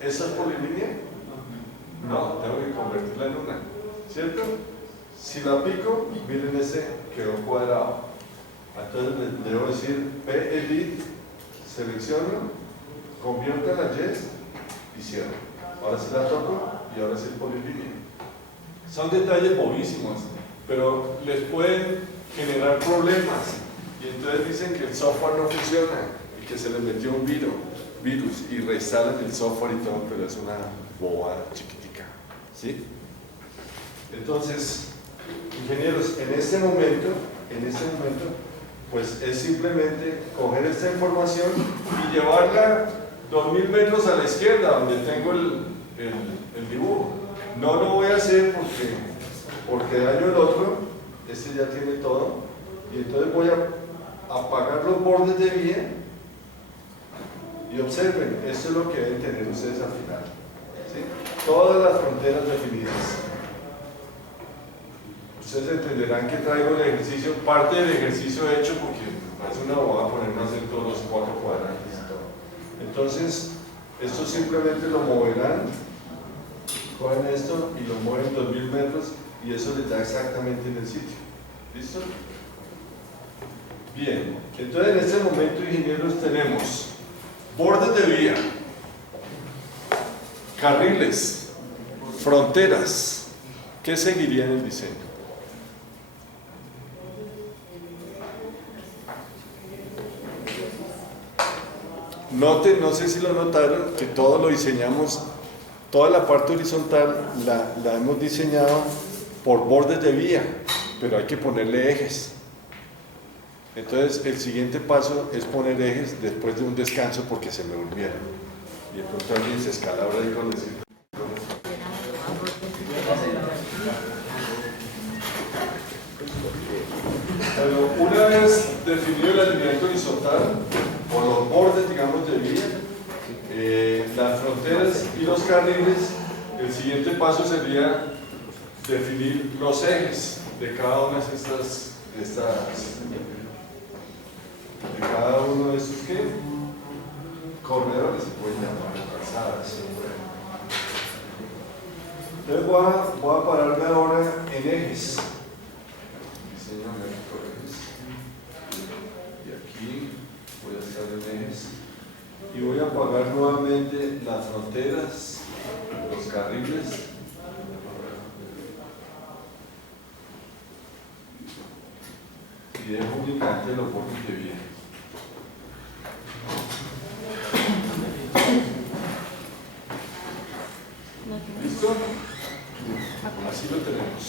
¿Esa es polilínea? No, tengo que convertirla en una, ¿cierto? Si la pico, miren ese quedó cuadrado. Entonces le debo decir P-Edit, selecciono, convierto en la yes y cierro. Ahora sí la toco y ahora sí es polilínea. Son detalles bobísimos, pero les pueden generar problemas. Y entonces dicen que el software no funciona y que se les metió un virus y reinstalan el software y todo, pero es una bobada chiquitica, ¿sí? Entonces, ingenieros, en este momento, pues es simplemente coger esta información y llevarla 2000 metros a la izquierda, donde tengo el dibujo. No lo voy a hacer porque daño el otro, este ya tiene todo, y entonces voy a apagar los bordes de vía. Y observen, esto es lo que deben tener ustedes al final, ¿sí? Todas las fronteras definidas. Ustedes entenderán que traigo el ejercicio, parte del ejercicio hecho, porque es una bobada ponerme a hacer todos los 4 cuadrantes y todo. Entonces, esto simplemente lo moverán, cogen esto y lo mueven 2000 metros y eso les da exactamente en el sitio. ¿Listo? Bien, entonces en este momento, ingenieros, tenemos bordes de vía, carriles, fronteras. ¿Qué seguiría en el diseño? Noten, no sé si lo notaron, que todo lo diseñamos, toda la parte horizontal la hemos diseñado por bordes de vía, pero hay que ponerle ejes. Entonces el siguiente paso es poner ejes después de un descanso porque se me durmieron. Y de pronto alguien se escalabra ahí con decir. Bueno, una vez definido el alineamiento horizontal o los bordes, digamos, de vía, las fronteras y los carriles, el siguiente paso sería definir los ejes de cada una de estas de cada uno de estos corredores, se pueden llamar calzadas. Entonces voy a pararme ahora en ejes. Diseño ejes. Y aquí voy a estar en ejes. y voy a apagar nuevamente las fronteras, los carriles. Y dejo únicamente lo poco que viene. ¿Listo? Así lo tenemos.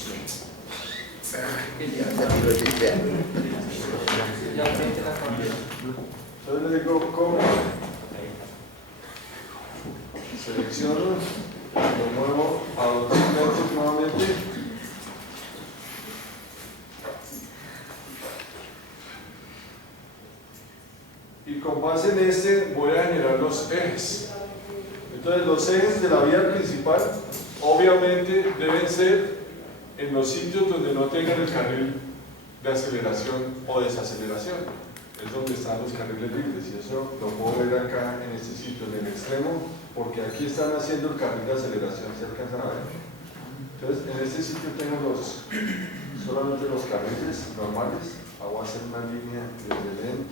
Entonces le digo cómo selecciono, lo muevo a 2 metros nuevamente. Y con base en este voy a generar los ejes. Entonces los ejes de la vía principal obviamente deben ser en los sitios donde no tengan el carril de aceleración o desaceleración. Es donde están los carriles libres y eso lo puedo ver acá en este sitio, en el extremo, porque aquí están haciendo el carril de aceleración, ¿se alcanzan a ver? Entonces en este sitio tengo solamente los carriles normales. Voy a hacer una línea desde lent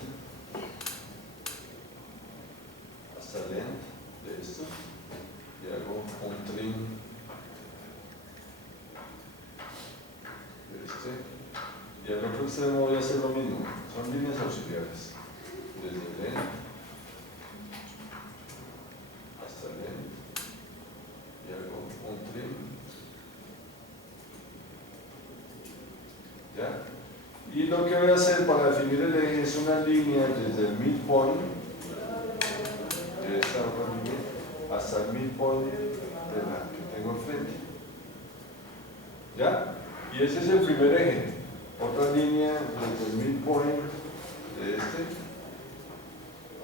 hasta lent de esto y hago un trim de este y al otro extremo voy a hacer lo mismo, son líneas auxiliares desde lent hasta lent y hago un trim, ¿ya? Y lo que voy a hacer para definir el eje es una línea desde el midpoint de esta otra línea hasta el midpoint de la que tengo enfrente. ¿Ya? Y ese es el primer eje. Otra línea desde el midpoint de este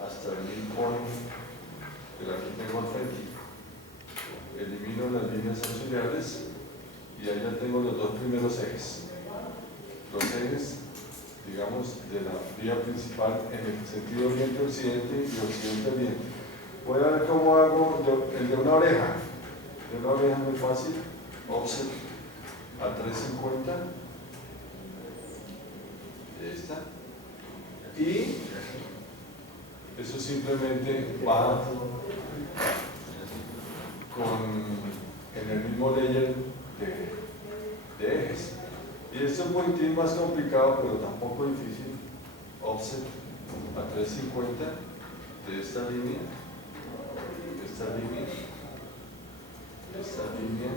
hasta el midpoint de la que tengo enfrente. Elimino las líneas auxiliares y ahí ya tengo los 2 primeros ejes. Los ejes, digamos, de la vía principal en el sentido oriente-occidente y occidente-oriente. Voy a ver cómo hago el de una oreja. De una oreja muy fácil, offset a 350 de esta. Y eso simplemente va en el mismo layer de ejes. Y esto es un poquitín más complicado, pero tampoco difícil. Offset a 350 de esta línea, esta línea, esta línea,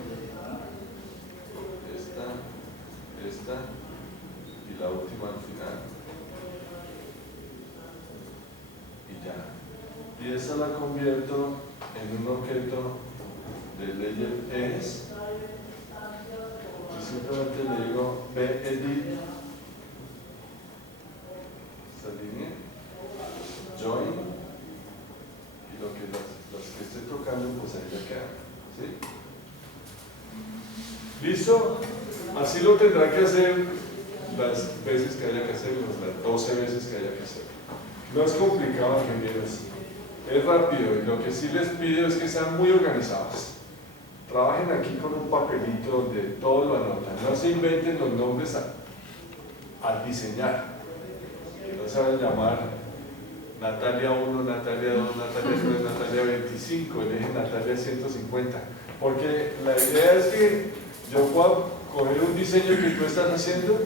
esta y la última al final. Y ya. Y esa la convierto en un objeto de layer ejes. Simplemente le digo edit esta línea, join, y lo que los que esté tocando pues ahí ya quedan, ¿sí? ¿Listo? Así lo tendrá que hacer las veces que haya que hacerlo, las 12 veces que haya que hacerlo. No es complicado, ingenieros, es rápido, y lo que sí les pido es que sean muy organizados. Trabajen aquí con un papelito donde todo lo anotan, no se inventen los nombres al diseñar, que no se van a llamar Natalia 1, Natalia 2, Natalia 3, Natalia 25, eligen Natalia 150, porque la idea es que yo pueda coger un diseño que tú estás haciendo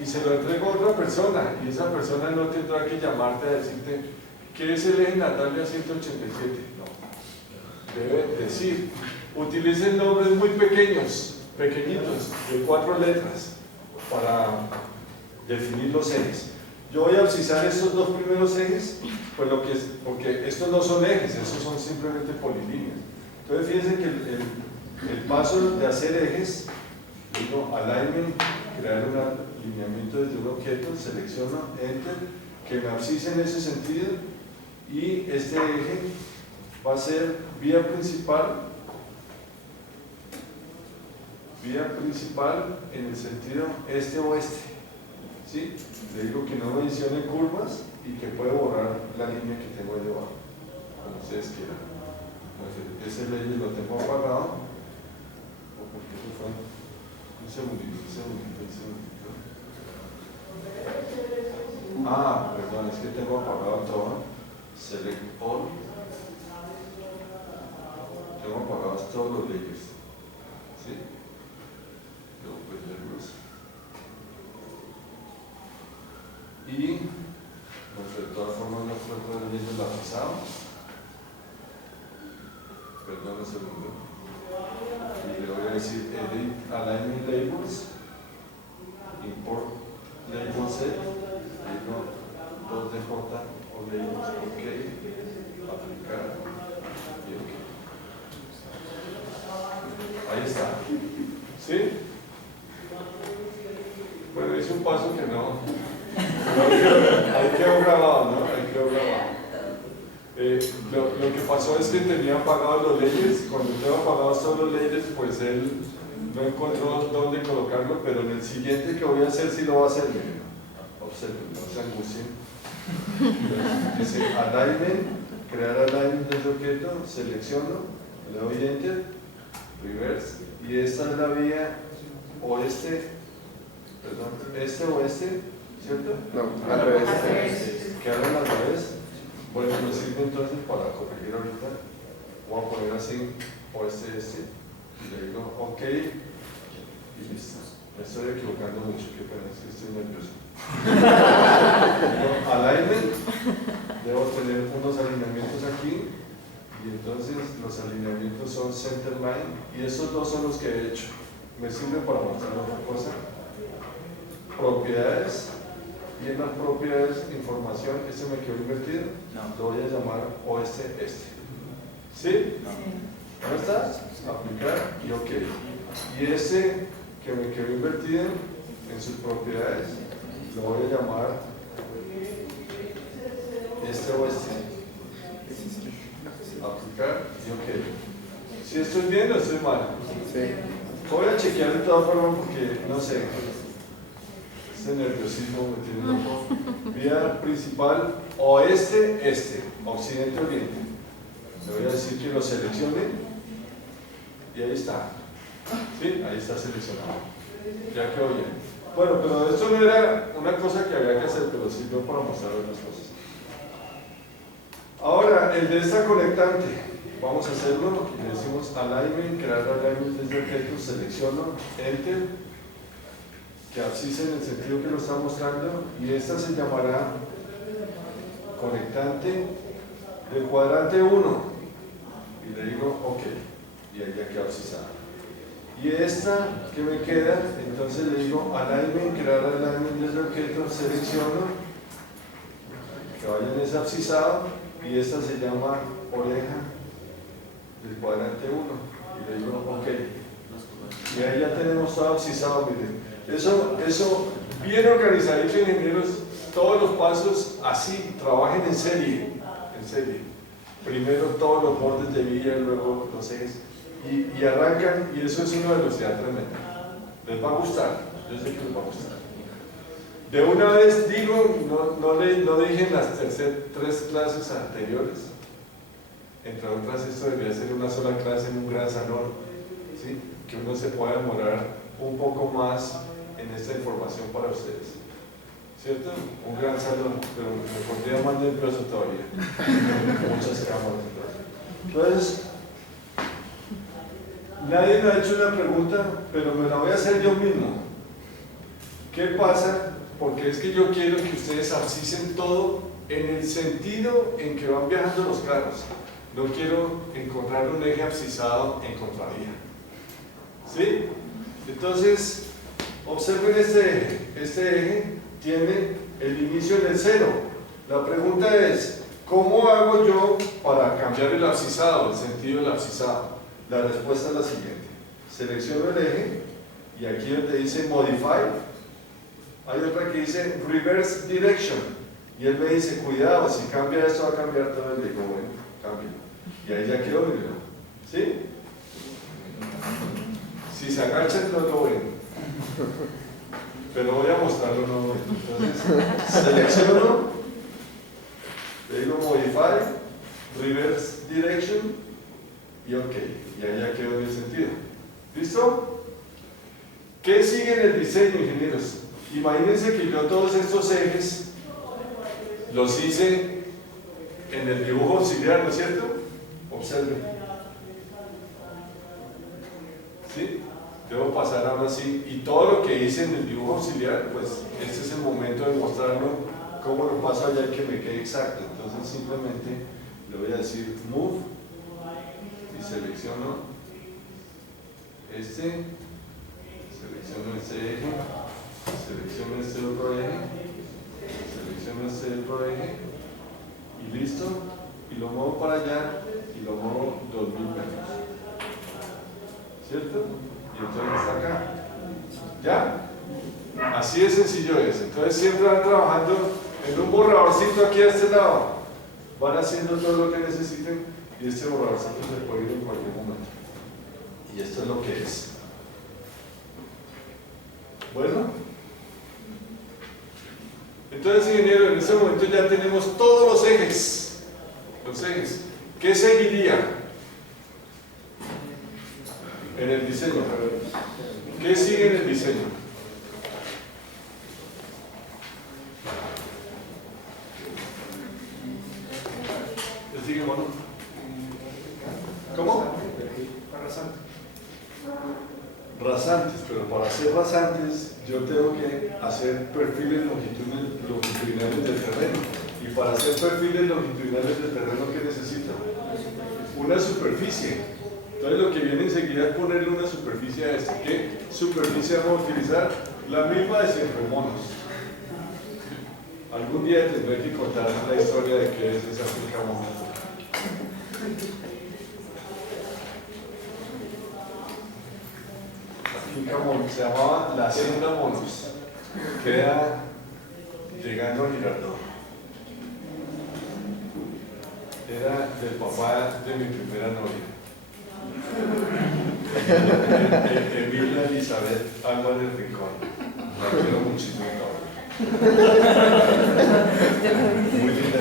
y se lo entrego a otra persona, y esa persona no tendrá que llamarte a decirte ¿qué es el eje Natalia 187? No, debe decir. Utilicen nombres muy pequeños, pequeñitos, de 4 letras, para definir los ejes. Yo voy a precisar estos 2 primeros ejes, pues porque estos no son ejes, estos son simplemente polilíneas. Entonces fíjense que el paso de hacer ejes, digo alignment, crear un alineamiento desde un objeto, selecciono Enter, que me abscisse en ese sentido, y este eje va a ser vía principal en el sentido este-oeste, ¿sí? Le digo que no mencione curvas y que puede borrar la línea que tengo ahí debajo, como ustedes quieran. Entonces, ese layer lo tengo apagado, o porque eso fue un segundito. Ah, perdón, es que tengo apagado todo. select all. Tengo apagados todos los layers. ¿Sí? Luego pues verlos. Y de todas formas no fue todo el leyes la pasado. Perdón un segundo. Y le voy a decir edit alignment labels, import label set, digo 2DJ o labels, ok, aplicar y ok. Ahí está. ¿Sí? Bueno, hice un paso que no. Ahí quedó grabado, ¿no? Ahí quedó grabado. Lo que pasó es que tenía apagados los layers. Cuando tengo apagados todos los layers, pues él no encontró dónde colocarlo, pero en el siguiente que voy a hacer sí lo va a hacer. Miren, observen, no se angustien. Dice alignment, crear alignment desde objeto, selecciono, le doy enter, reverse, y esta es la vía oeste, perdón, este-oeste, ¿cierto? No, al revés. Quedaron al revés. Bueno, me sirve entonces para corregir ahorita. Voy a poner así, oeste-este, y le digo ok, y listo. Me estoy equivocando mucho, qué pena, es que estoy nervioso. Alignment, debo tener unos alineamientos aquí, y entonces los alineamientos son center line, y esos dos son los que he hecho. Me sirve para mostrar otra cosa. Propiedades, y en las propiedades, información, este me quedó invertido, lo voy a llamar oeste-este. ¿Sí? ¿No está? Aplicar y ok. Y este que me quedó invertido en sus propiedades, lo voy a llamar este-oeste. Aplicar y ok. ¿Sí estoy bien o estoy mal? Sí. Voy a chequear de todas formas porque no sé. Este nerviosismo me tiene loco. Vía principal, oeste-este, occidente-oriente. Le voy a decir que lo seleccione y ahí está. ¿Sí? Ahí está seleccionado. Ya quedó bien. Bueno, pero esto no era una cosa que había que hacer, pero sirvió para mostrar otras cosas. Ahora, el de esta conectante. Vamos a hacerlo. Le decimos alignment, crear alignment desde objetos, selecciono, enter. Que abscisse en el sentido que lo está mostrando, y esta se llamará conectante del cuadrante 1 y le digo ok, y ahí ya queda abscisada. Y esta que me queda, entonces le digo alignment, crear alignment desde objeto, selecciono que vaya en ese abscisado, y esta se llama oreja del cuadrante 1 y le digo ok, y ahí ya tenemos todo abscisado. Miren, eso bien organizadito, ingenieros, todos los pasos así, trabajen en serie, primero todos los bordes de vía, luego los ejes, y arrancan, y eso es una velocidad tremenda. Les va a gustar, yo sé que les va a gustar. De una vez digo, no dije en las tres clases anteriores, entre otras esto debería ser una sola clase en un gran salón, ¿sí? Que uno se pueda demorar un poco más en esta información para ustedes, ¿cierto? Un gran salón, pero me pondría más nervioso todavía. Muchas cámaras. Entonces, nadie me ha hecho una pregunta, pero me la voy a hacer yo mismo. ¿Qué pasa? Porque es que yo quiero que ustedes abscisen todo en el sentido en que van viajando los carros. No quiero encontrar un eje abscisado en contravía. ¿Sí? Entonces, observen este eje. Este eje tiene el inicio en el 0. La pregunta es, ¿cómo hago yo para cambiar el abscisado, el sentido del abscisado? La respuesta es la siguiente. Selecciono el eje y aquí donde dice Modify, hay otra que dice Reverse Direction. Y él me dice, cuidado, si cambia esto va a cambiar todo. Y le digo, bueno, cambio. Y ahí ya quedó, ¿sí? Si se agachan no lo ven, pero voy a mostrarlo nuevamente. Entonces, selecciono, le digo Modify, Reverse Direction y OK. Y ahí ya quedó en el sentido. ¿Listo? ¿Qué sigue en el diseño, ingenieros? Imagínense que yo todos estos ejes los hice en el dibujo auxiliar, ¿no es cierto? Observe. ¿Sí? Debo pasar ahora sí, y todo lo que hice en el dibujo auxiliar, pues este es el momento de mostrarlo, cómo lo paso allá y que me quede exacto. Entonces simplemente le voy a decir move y selecciono este, selecciono este eje, selecciono este otro eje, selecciono este otro eje y listo, y lo muevo para allá y lo muevo 2000 metros, ¿cierto? Y entonces está acá, ¿ya? Así de sencillo es. Entonces siempre van trabajando en un borradorcito aquí a este lado, van haciendo todo lo que necesiten y este borradorcito se puede ir en cualquier momento. Y esto es lo que es. Bueno, entonces, ingeniero, en este momento ya tenemos todos los ejes. Los ejes. ¿Qué seguiría en el diseño? ¿Qué sigue en el diseño? ¿Qué sigue, mono? ¿Cómo? Rasantes, pero para hacer rasantes yo tengo que hacer perfiles longitudinales del terreno. Y para hacer perfiles longitudinales del terreno, ¿qué necesito? Una superficie. Entonces lo que viene enseguida es ponerle una superficie a este. ¿Qué superficie vamos a utilizar? La misma de siempre, monos. Algún día tendré que contar la historia de qué es esa finca monos. Se llamaba La Hacienda Monos, queda llegando a Girardot. Era del papá de mi primera novia, Emilia Elizabeth Álvarez Rincón. La quiero muchísimo. Muy linda.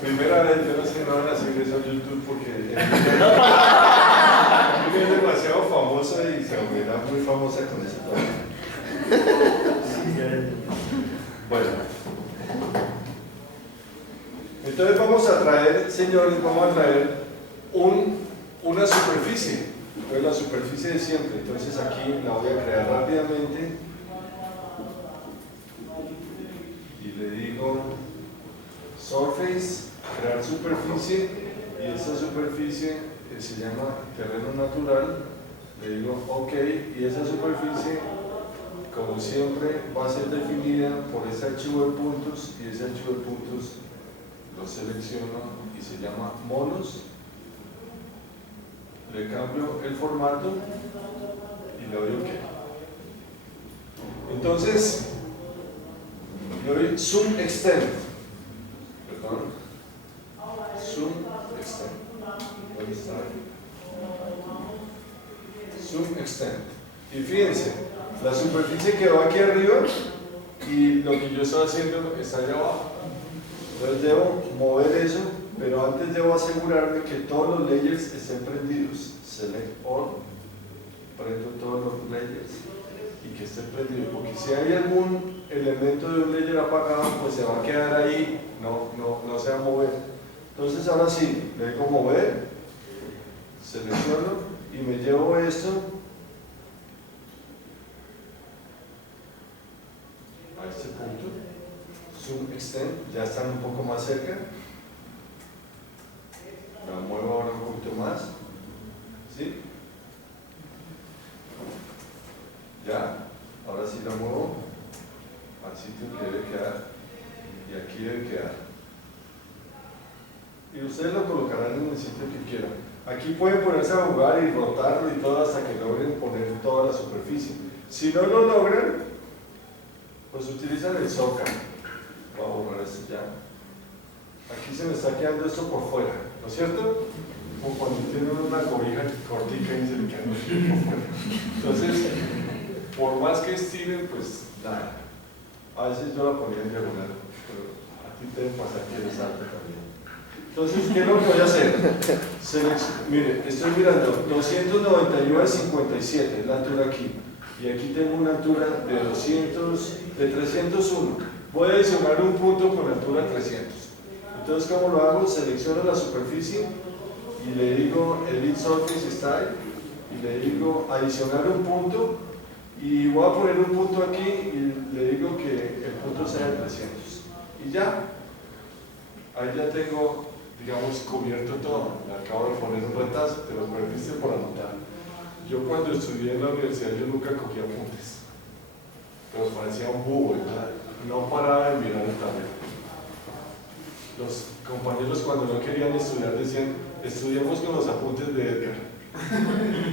Primera vez, yo no sé, no van a hacer eso en YouTube porque es demasiado famosa y se volverá muy famosa con ese tema. Bueno, entonces vamos a traer, señores, vamos a traer una superficie. Entonces la superficie de siempre. Entonces aquí la voy a crear rápidamente y le digo surface, crear superficie, y esta superficie se llama terreno natural. Le digo ok, y esa superficie, como siempre, va a ser definida por ese archivo de puntos, y ese archivo de puntos lo selecciono y se llama monos. Le cambio el formato y le doy ok. Entonces le doy zoom extend, perdón, zoom extend. ¿Dónde está? Zoom extend. Y fíjense, la superficie quedó aquí arriba y lo que yo estoy haciendo está allá abajo. Entonces debo mover eso, pero antes debo asegurarme que todos los layers estén prendidos. Select all, prendo todos los layers y que estén prendidos, porque si hay algún elemento de un layer apagado, pues se va a quedar ahí, no se va a mover. Entonces ahora sí, le digo mover, selecciono y me llevo esto a este punto, zoom extend, ya están un poco más cerca, la muevo ahora un poquito más, ¿sí? Ya, ahora sí la muevo al sitio que debe quedar y aquí debe quedar. Y ustedes lo colocarán en el sitio que quieran. Aquí pueden ponerse a jugar y rotarlo y todo hasta que logren poner toda la superficie. Si no lo logran, pues utilizan el zócalo. Voy a borrar esto ya. Aquí se me está quedando esto por fuera, ¿no es cierto? Como cuando tienen una cobija cortica y se le queda por fuera. Entonces, por más que estiren, pues nada. A veces yo la ponía en diagonal, pero a ti te debe pasar que eres alto también. Entonces, ¿qué es lo que voy a hacer? Mire, estoy mirando 299.57 es la altura aquí. Y aquí tengo una altura de 301. Voy a adicionar un punto con altura 300. Entonces, ¿cómo lo hago? Selecciono la superficie y le digo Edit Surface Style y le digo adicionar un punto y voy a poner un punto aquí y le digo que el punto sea de 300 y ya, ahí ya tengo, digamos, cubierto todo. Le acabo de poner un retazo, te lo perdiste por anotar. Yo cuando estudié en la universidad yo nunca cogía apuntes, pero parecía un búho, no paraba de mirar el tablero. Los compañeros cuando no querían estudiar decían, estudiemos con los apuntes de Edgar,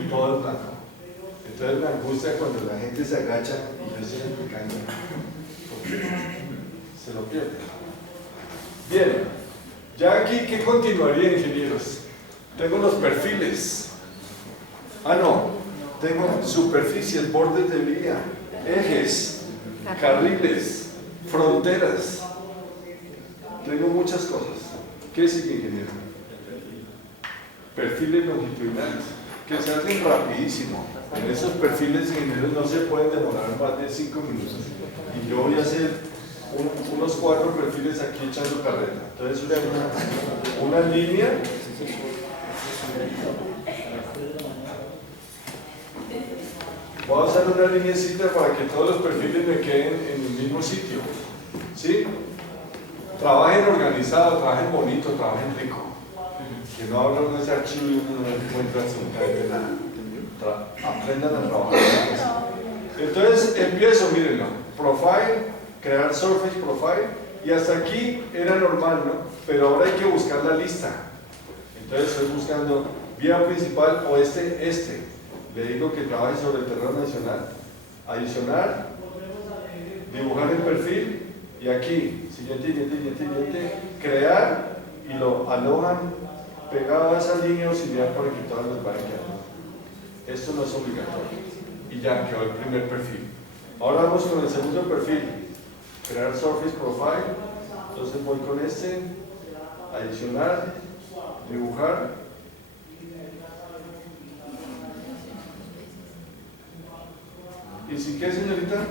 todo el blanco. Entonces me angustia cuando la gente se agacha y yo estoy explicando, porque se lo pierde. Bien, ya aquí, ¿qué continuaría, ingenieros? Tengo los perfiles. Ah, no, tengo superficies, bordes de vía, ejes, carriles, fronteras. Tengo muchas cosas. ¿Qué sigue, ingeniero? Perfiles longitudinales, que se hacen rapidísimo. En esos perfiles, ingenieros, no se pueden demorar más de 5 minutos. Y yo voy a hacer unos 4 perfiles aquí echando carrera. Entonces, una línea. Voy a usar una lineecita para que todos los perfiles me queden en el mismo sitio. ¿Sí? Trabajen organizado, trabajen bonito, trabajen rico. Que no abran ese archivo y uno no encuentra absolutamente nada. Aprendan a trabajar. Entonces empiezo, mírenlo. Profile, crear Surface Profile. Y hasta aquí era normal, ¿no? Pero ahora hay que buscar la lista. Entonces estoy buscando vía principal o este. Le digo que trabaje sobre el terreno adicional. Adicionar, dibujar el perfil y aquí, siguiente, crear y lo alojan pegado a esa línea auxiliar para que todas las vayan quedando. Esto no es obligatorio. Y ya quedó el primer perfil. Ahora vamos con el segundo perfil. Crear Surface Profile. Entonces voy con este, adicionar, dibujar. ¿Y si qué, señorita?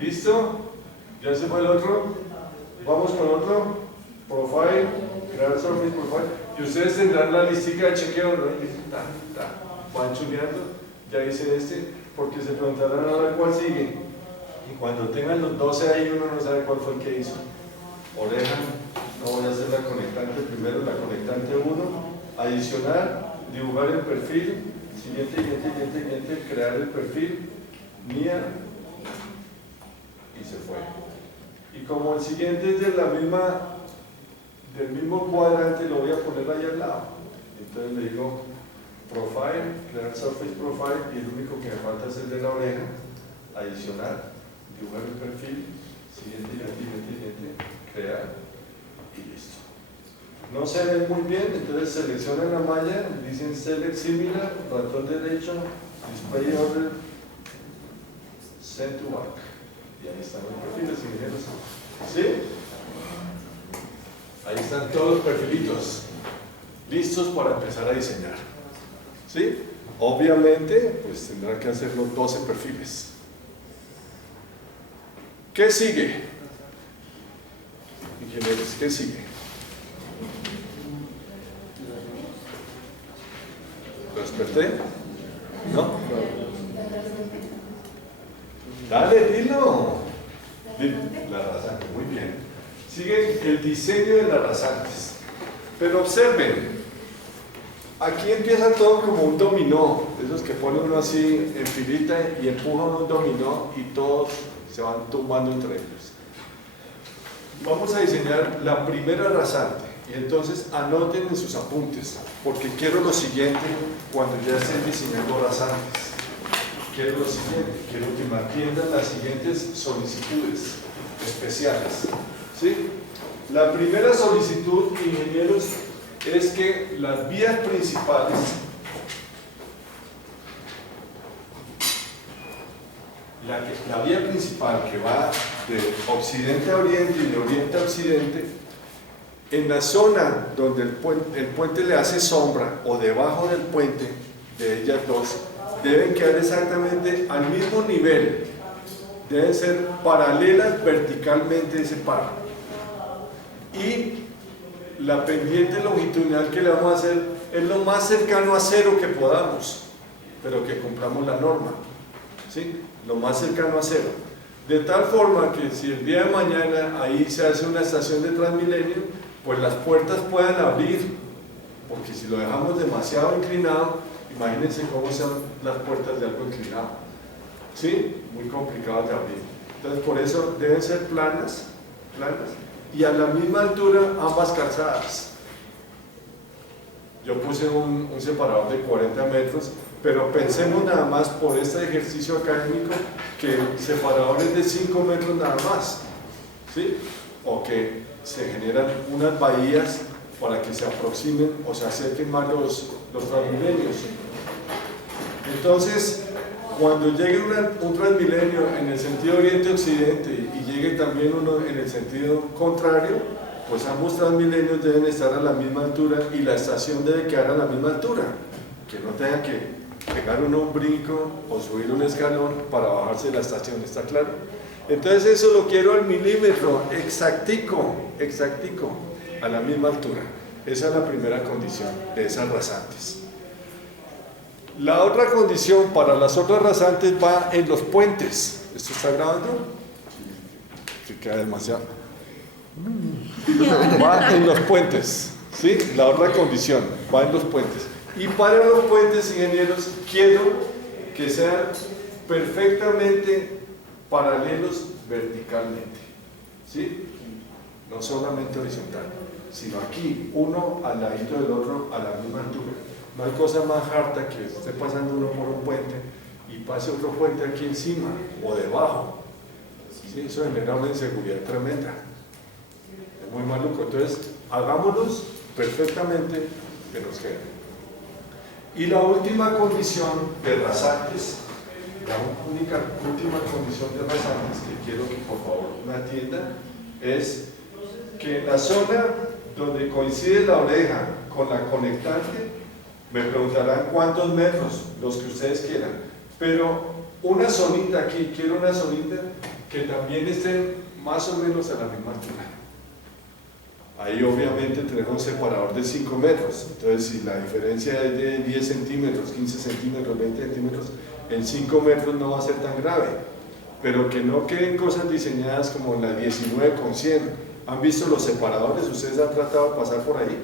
¿Listo? ¿Ya se fue el otro? Vamos con otro. Profile, crear Surface Profile. Y ustedes tendrán la listica de chequeo, ¿no? Van chuleando. Ya hice este, porque se preguntarán ahora cuál sigue. Y cuando tengan los 12 ahí, uno no sabe cuál fue el que hizo. Oreja, no voy a hacer la conectante primero, la conectante 1. Adicionar, dibujar el perfil. Siguiente, crear el perfil, mía, y se fue. Y como el siguiente es de del mismo cuadrante, lo voy a poner ahí al lado. Entonces le digo Profile, crear Surface Profile, y el único que me falta es el de la oreja, adicionar, dibujar el perfil, siguiente, crear, y listo. No se ven muy bien, entonces seleccionan la malla, dicen Select Similar, ratón derecho, Display Order, Send to Back. Y ahí están los perfiles, ingenieros. ¿Sí? Ahí están todos los perfilitos listos para empezar a diseñar. ¿Sí? Obviamente, pues tendrán que hacer los 12 perfiles. ¿Qué sigue? Ingenieros, ¿qué sigue? ¿Lo desperté? ¿No? Dale, dilo. La rasante, muy bien. Sigue el diseño de las rasantes. Pero observen, aquí empieza todo como un dominó, esos que pone uno así en filita y empujan un dominó y todos se van tumbando entre ellos. Vamos a diseñar la primera rasante. Y entonces anoten en sus apuntes, porque quiero lo siguiente cuando ya estén diseñando rasantes. Quiero lo siguiente, quiero que me atiendan las siguientes solicitudes especiales. ¿Sí? La primera solicitud, ingenieros, es que las vías principales la vía principal que va de occidente a oriente y de oriente a occidente, en la zona donde el puente le hace sombra o debajo del puente de ellas dos, deben quedar exactamente al mismo nivel, deben ser paralelas verticalmente ese par. y la pendiente longitudinal que le vamos a hacer es lo más cercano a cero que podamos, pero que cumplamos la norma, ¿sí? Lo más cercano a cero. De tal forma que si el día de mañana ahí se hace una estación de Transmilenio, pues las puertas puedan abrir, porque si lo dejamos demasiado inclinado, imagínense cómo son las puertas de algo inclinado, ¿sí? Muy complicado de abrir. Entonces por eso deben ser planas, y a la misma altura ambas calzadas. Yo puse un separador de 40 metros, pero pensemos nada más por este ejercicio académico que el separador es de 5 metros nada más, ¿sí? O que se generan unas bahías para que se aproximen o se acerquen más los transmilenios. Entonces, cuando llegue un transmilenio en el sentido oriente-occidente y llegue también uno en el sentido contrario, pues ambos transmilenios deben estar a la misma altura y la estación debe quedar a la misma altura, que no tenga que pegar uno un brinco o subir un escalón para bajarse de la estación, ¿está claro? Entonces eso lo quiero al milímetro, exactico, a la misma altura. Esa es la primera condición de esas rasantes. La otra condición para las otras rasantes va en los puentes. ¿Esto está grabando? Que queda demasiado. Va en los puentes, ¿sí? La otra condición va en los puentes. Y para los puentes, ingenieros, quiero que sean perfectamente paralelos verticalmente, ¿sí? No solamente horizontal, sino aquí, uno al ladito del otro a la misma altura. No hay cosa más harta que esté pasando uno por un puente y pase otro puente aquí encima o debajo, ¿sí? Eso genera una inseguridad tremenda, es muy maluco. Entonces, hagámoslos perfectamente que nos queden. Y la última condición de rasantes, la última condición de rasantes que quiero que por favor me atiendan, es que en la zona donde coincide la oreja con la conectante, me preguntarán cuántos metros, los que ustedes quieran, pero una zonita aquí, quiero una zonita que también esté más o menos a la misma altura. Ahí obviamente tenemos un separador de 5 metros, entonces si la diferencia es de 10 centímetros, 15 centímetros, 20 centímetros, en 5 metros no va a ser tan grave, pero que no queden cosas diseñadas como la 19,100. ¿Han visto los separadores? ¿Ustedes han tratado de pasar por ahí?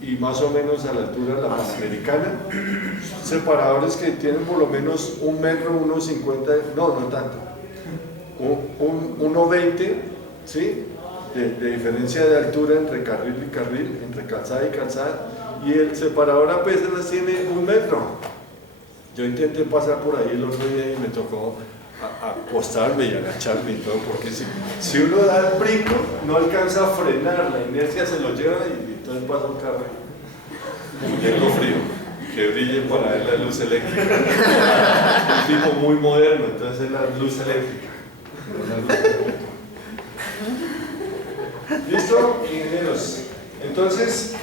Y más o menos a la altura de la Panamericana, separadores que tienen por lo menos 1 metro, 1,50, no tanto, 1,20, ¿sí? De diferencia de altura entre carril y carril, entre calzada y calzada, y el separador apenas tiene 1 metro. Yo intenté pasar por ahí el otro día y me tocó acostarme y agacharme y todo, porque si uno da el brinco no alcanza a frenar, la inercia se lo lleva y entonces pasa un carro tengo frío, que brille para él la luz eléctrica. Un tipo muy moderno, entonces es la luz eléctrica. ¿Listo, ingenieros? Entonces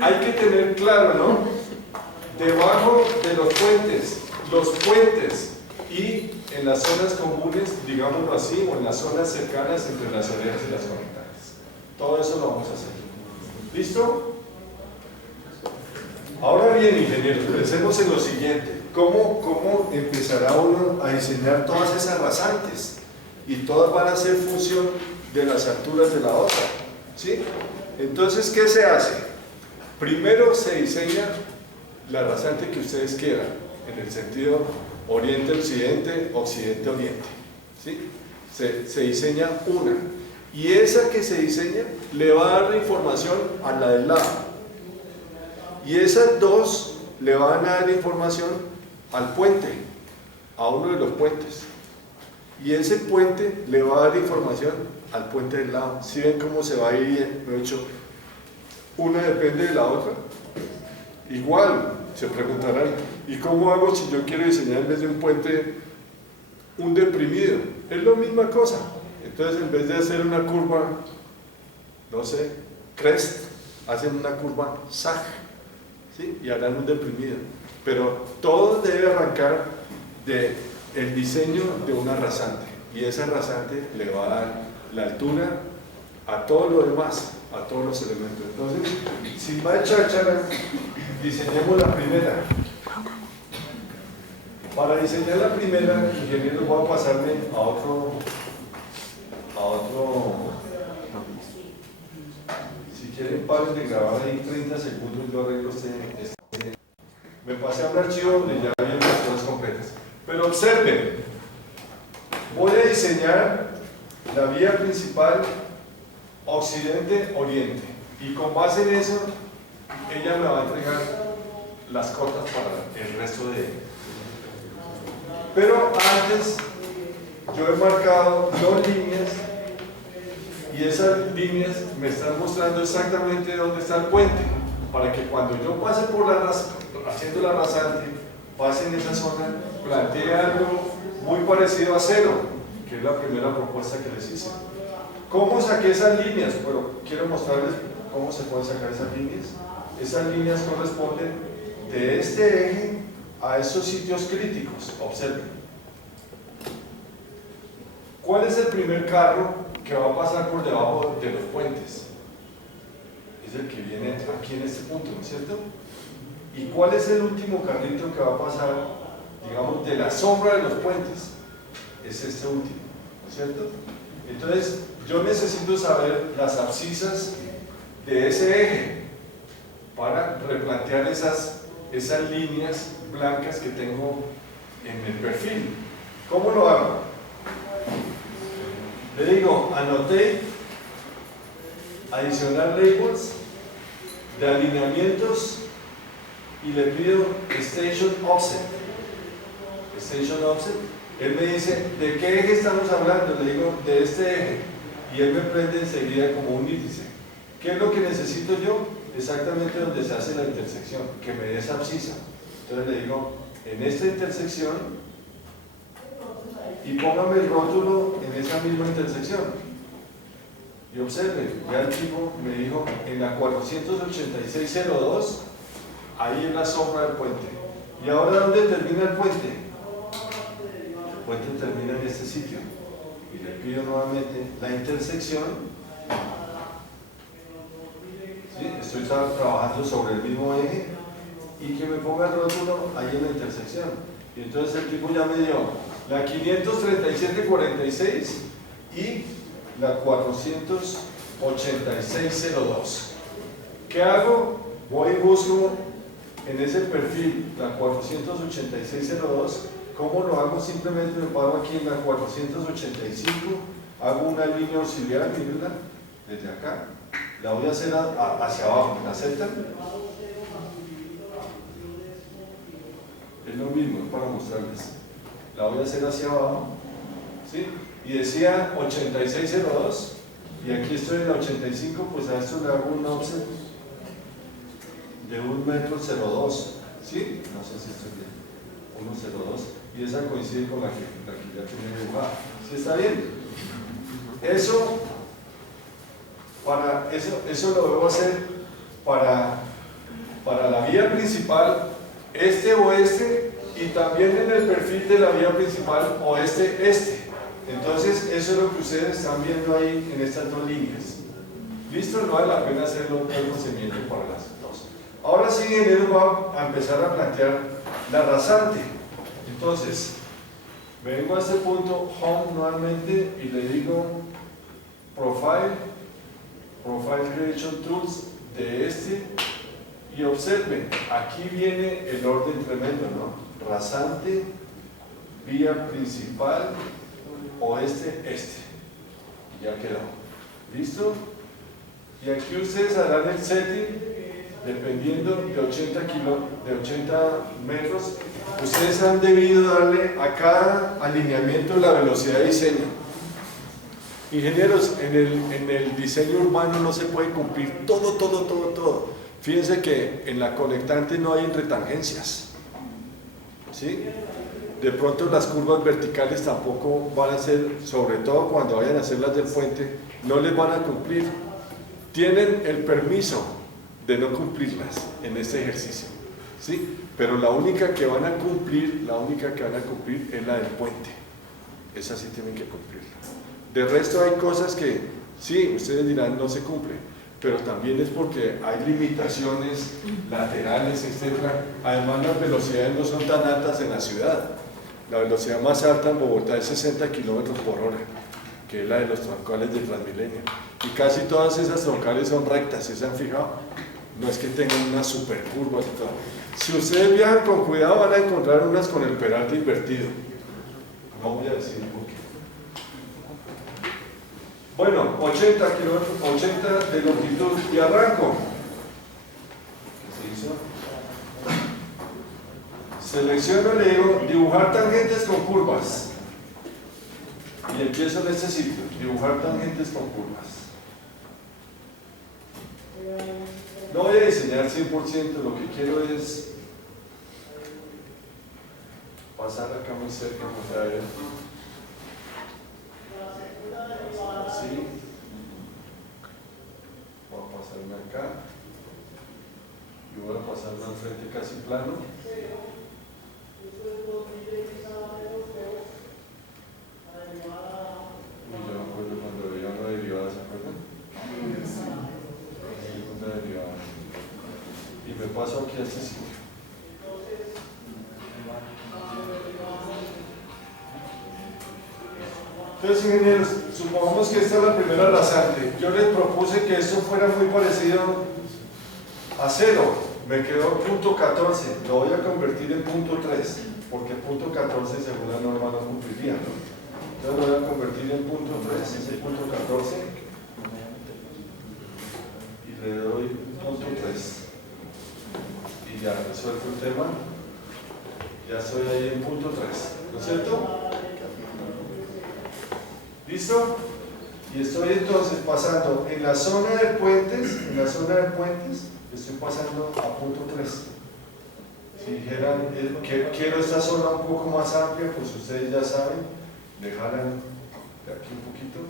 hay que tener claro, ¿no? Debajo de los puentes y en las zonas comunes, digámoslo así, o en las zonas cercanas entre las orejas y las conectantes. Todo eso lo vamos a hacer. ¿Listo? Ahora bien, ingenieros, pensemos en lo siguiente. ¿Cómo empezará uno a diseñar todas esas rasantes? Y todas van a ser función de las alturas de la otra, ¿sí? Entonces, ¿qué se hace? Primero se diseña la rasante que ustedes quieran, en el sentido oriente-occidente, occidente-oriente, ¿sí? Se diseña una, y esa que se diseña le va a dar la información a la del lado, y esas dos le van a dar información al puente, a uno de los puentes, y ese puente le va a dar información al puente del lado. ¿Sí ven cómo se va a ir? De hecho, una depende de la otra. Igual, se preguntarán, ¿y cómo hago si yo quiero diseñar en vez de un puente un deprimido? Es la misma cosa. Entonces, en vez de hacer una curva, no sé, crest, hacen una curva sag, ¿sí? Y harán un deprimido. Pero todo debe arrancar del diseño de una rasante, y esa rasante le va a dar la altura a todo lo demás, a todos los elementos. Entonces, sin más cháchara, diseñemos la primera. Para diseñar la primera, ingeniero, voy a pasarme a otro, si quieren paren de grabar ahí 30 segundos, yo arreglo me pasé a un archivo donde ya vienen las cosas completas. Pero observen, voy a diseñar la vía principal occidente-oriente y con base en eso, ella me va a entregar las cotas para el resto de... Pero antes, yo he marcado dos líneas y esas líneas me están mostrando exactamente dónde está el puente, para que cuando yo pase por haciendo la rasante, pase en esa zona, plantee algo muy parecido a cero, que es la primera propuesta que les hice. ¿Cómo saqué esas líneas? Bueno, quiero mostrarles cómo se pueden sacar esas líneas. Esas líneas corresponden de este eje a esos sitios críticos. Observen. ¿Cuál es el primer carro que va a pasar por debajo de los puentes? Es el que viene aquí en este punto, ¿no es cierto? ¿Y cuál es el último carrito que va a pasar, digamos, de la sombra de los puentes? Es este último, ¿no es cierto? Entonces, yo necesito saber las abscisas de ese eje para replantear esas líneas blancas que tengo en el perfil. ¿Cómo lo hago? Le digo, annotate, adicionar labels de alineamientos y le pido station offset. Station offset, él me dice, ¿de qué eje estamos hablando? Le digo, de este eje, y él me prende enseguida como un índice. ¿Qué es lo que necesito yo? Exactamente donde se hace la intersección, que me dé esa abscisa. Entonces le digo, en esta intersección, y póngame el rótulo en esa misma intersección. Y observen, ya el tipo me dijo, en la 48602, ahí en la sombra del puente. ¿Y ahora dónde termina el puente? El puente termina en este sitio. Y le pido nuevamente la intersección. ¿Sí? Estoy trabajando sobre el mismo eje y que me ponga el rótulo ahí en la intersección. Y entonces el tipo ya me dio la 53746 y la 48602. ¿Qué hago? Voy y busco en ese perfil la 48602. ¿Cómo lo hago? Simplemente me paro aquí en la 485, hago una línea auxiliar, mírenla, desde acá. La voy a hacer hacia abajo, ¿la aceptan? Es lo mismo, es para mostrarles. La voy a hacer hacia abajo, ¿sí? Y decía 8602, y aquí estoy en la 85, pues a esto le hago un offset de 1,02 metros, ¿sí? No sé si estoy bien, 1,02, y esa coincide con la que ya tenía dibujada. ¿Sí está bien? Eso lo debo hacer para la vía principal este-oeste y también en el perfil de la vía principal oeste-este. Entonces, eso es lo que ustedes están viendo ahí en estas dos líneas. ¿Listo? No vale la pena hacerlo el procedimiento para las dos. Ahora sí, ingeniero, va a empezar a plantear la rasante. Entonces, vengo a este punto, Home nuevamente, y le digo Profile Creation Tools de este, y observen, aquí viene el orden tremendo, ¿no? Rasante, vía principal, oeste-este. Ya quedó. ¿Listo? Y aquí ustedes harán el setting dependiendo de 80 metros. Ustedes han debido darle a cada alineamiento la velocidad de diseño. Ingenieros, en el diseño urbano no se puede cumplir todo. Fíjense que en la conectante no hay entretangencias, ¿sí? De pronto las curvas verticales tampoco van a ser, sobre todo cuando vayan a hacer las del puente, no les van a cumplir. Tienen el permiso de no cumplirlas en este ejercicio, ¿sí? Pero la única que van a cumplir es la del puente. Esa sí tienen que cumplirla. De resto hay cosas que Sí, ustedes dirán no se cumple, pero también es porque hay limitaciones laterales, etc. Además las velocidades no son tan altas en la ciudad. La velocidad más alta en Bogotá es 60 kilómetros por hora, que es la de los troncales de Transmilenio. Y casi todas esas troncales son rectas, ¿sí se han fijado? No es que tengan unas super curvas y todo. Si ustedes viajan con cuidado van a encontrar unas con el peralte invertido. No voy a decir por qué. Bueno, 80 kilómetros, 80 de longitud y arranco. ¿Qué se hizo? Selecciono, le digo, dibujar tangentes con curvas. Y empiezo en este sitio, dibujar tangentes con curvas. No voy a diseñar 100%, lo que quiero es pasar acá muy cerca, a ver. Así. Voy a pasarme acá. Y voy a pasarme al frente casi plano. Y yo me acuerdo cuando veía una derivada, ¿se acuerdan? Una derivada. Y me paso aquí a este sitio. Entonces, ingenieros, supongamos que esta es la primera rasante. Yo les propuse que esto fuera muy parecido a 0. Me quedó punto 14. Lo voy a convertir en punto 3, porque punto 14 según la norma no cumpliría, ¿no? Entonces lo voy a convertir en punto 3, ese punto 14. Y le doy punto 3. Y ya resuelto el tema. Ya estoy ahí en punto 3. ¿No es cierto? ¿Listo? Y estoy entonces pasando en la zona de puentes, estoy pasando a punto 3. Si dijeran que quiero esta zona un poco más amplia, pues ustedes ya saben, dejaran de aquí un poquito,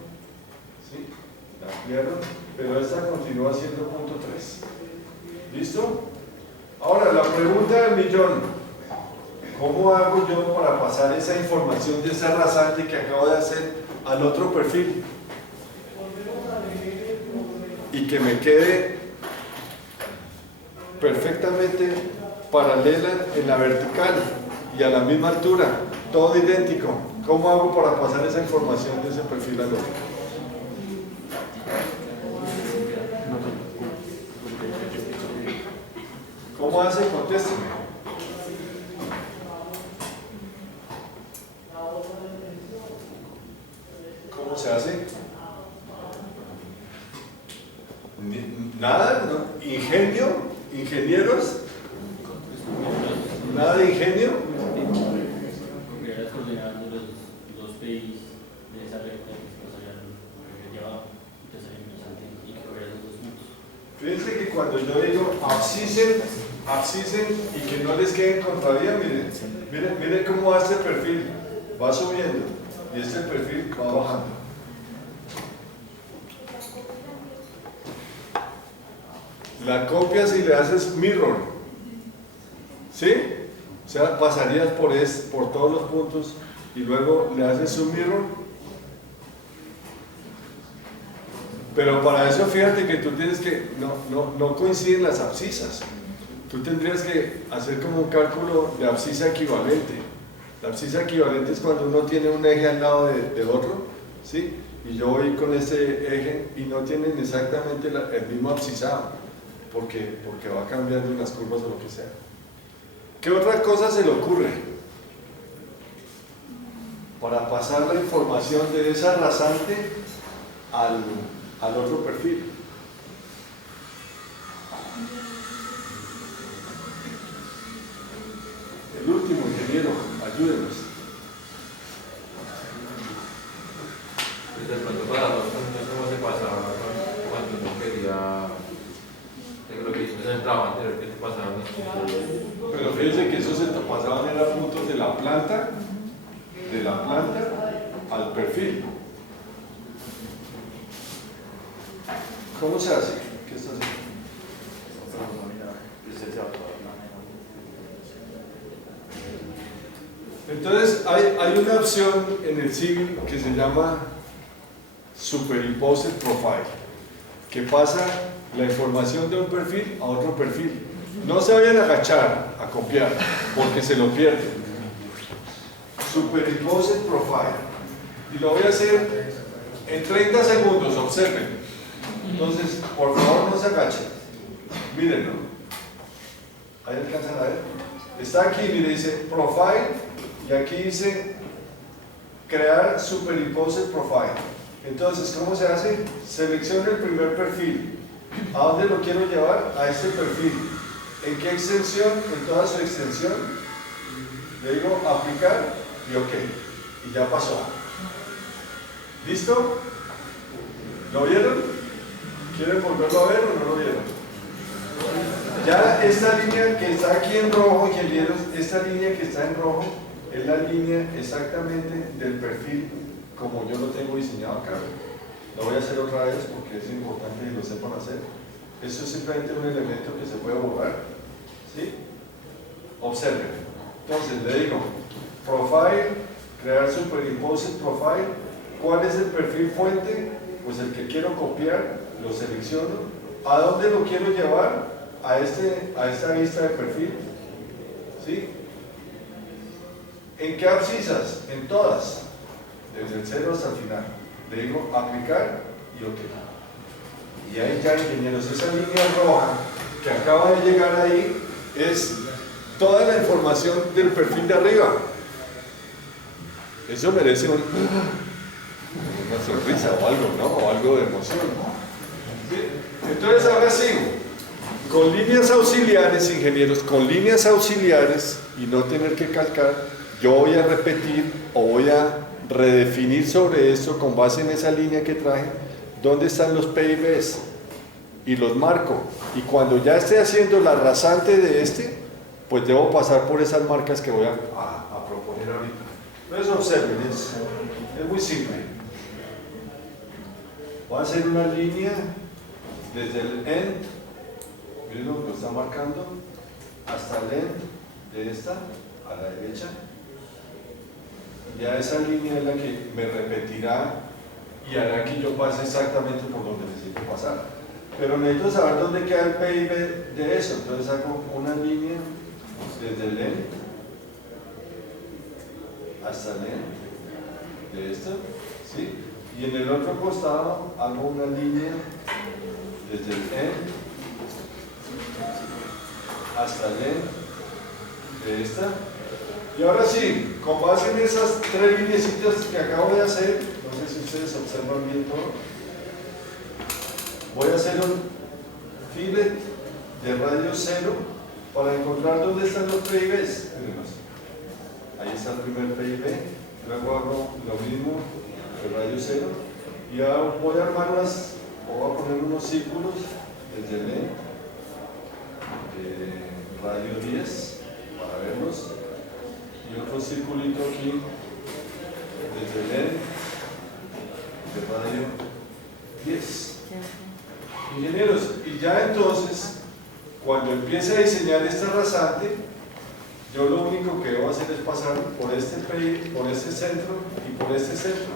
¿sí? La ampliaron, pero esta continúa siendo punto 3. ¿Listo? Ahora, la pregunta del millón: ¿cómo hago yo para pasar esa información de esa rasante que acabo de hacer al otro perfil y que me quede perfectamente paralela en la vertical y a la misma altura, todo idéntico? ¿Cómo hago para pasar esa información de ese perfil al otro? ¿Cómo hace? Contésteme. ¿Cómo se hace? Nada, ¿no? Ingenio, ingenieros, nada de ingenio. Congregas coordenadas de los dos PIs de esa recta que se pasarían de abajo y te salen interesante y que congregas los dos puntos. Fíjense que cuando yo digo abscisen y que no les queden contravía, miren cómo va este perfil, va subiendo y este perfil va bajando. La copias y le haces mirror, ¿sí? O sea, pasarías por todos los puntos y luego le haces un mirror. Pero para eso fíjate que tú tienes que, no coinciden las abscisas. Tú tendrías que hacer como un cálculo de abscisa equivalente. La abscisa equivalente es cuando uno tiene un eje al lado de otro, ¿sí? Y yo voy con ese eje y no tienen exactamente el mismo abscisado, porque va cambiando en las curvas o lo que sea. ¿Qué otra cosa se le ocurre para pasar la información de esa rasante al otro perfil? El último, ingeniero, ayúdenos. De pronto para los puntos, ¿cómo se pasaba cuando uno quería? Lo que hicimos en el trabajo anterior, que se pasaban los puntos. Pero fíjense que esos se pasaban eran puntos de la planta al perfil. ¿Cómo se hace? ¿Qué está haciendo? Entonces hay una opción en el civil que se llama Superimposed Profile, que pasa la información de un perfil a otro perfil. No se vayan a agachar a copiar, porque se lo pierden. Superimposed Profile. Y lo voy a hacer en 30 segundos, observen. Entonces, por favor, no se agachen. Mírenlo. Ahí alcanzan a ver. Está aquí, mire, dice Profile, y aquí dice crear Superimposed Profile. Entonces, ¿cómo se hace? Selecciono el primer perfil. ¿A dónde lo quiero llevar? A este perfil. ¿En qué extensión? En toda su extensión. Le digo aplicar y OK. Y ya pasó. ¿Listo? ¿Lo vieron? ¿Quieren volverlo a ver o no lo vieron? Ya esta línea que está aquí en rojo, ingenieros, esta línea que está en rojo es la línea exactamente del perfil como yo lo tengo diseñado acá. Lo voy a hacer otra vez porque es importante que lo sepan hacer. Esto es simplemente un elemento que se puede borrar. ¿Sí? Observen. Entonces le digo, Profile, crear Superimposed Profile. ¿Cuál es el perfil fuente? Pues el que quiero copiar, lo selecciono. ¿A dónde lo quiero llevar? A esta vista de perfil. ¿Sí? ¿En qué abscisas? En todas. Desde el 0 hasta el final. Le digo aplicar y OK. Y ahí ya, ingenieros, esa línea roja que acaba de llegar ahí es toda la información del perfil de arriba. Eso merece una sonrisa o algo, ¿no? O algo de emoción. ¿Sí? Entonces ahora sigo. Con líneas auxiliares, ingenieros, con líneas auxiliares y no tener que calcar, yo voy a repetir o voy a redefinir sobre esto con base en esa línea que traje, dónde están los PIBs y los marco. Y cuando ya esté haciendo la rasante de este, pues debo pasar por esas marcas que voy a proponer ahorita. Entonces observen, es muy simple. Voy a hacer una línea desde el end, miren lo que lo está marcando, hasta el end de esta, a la derecha. Ya esa línea es la que me repetirá y hará que yo pase exactamente por donde necesito pasar. Pero necesito saber dónde queda el PIB de eso. Entonces hago una línea desde el end hasta el end de esto, ¿sí? Y en el otro costado hago una línea desde el end hasta el end de esta. Y ahora sí, con base en esas tres linecitas que acabo de hacer, no sé si ustedes observan bien todo, voy a hacer un fillet de radio 0 para encontrar dónde están los PIBs. Ahí está el primer PIB, luego hago lo mismo de radio 0 y ahora voy a armar voy a poner unos círculos desde el radio 10 para verlos. Y otro circulito aquí desde el end de radio 10. Ingenieros, y ya entonces cuando empiece a diseñar este rasante, yo lo único que debo hacer es pasar por este centro y por este centro,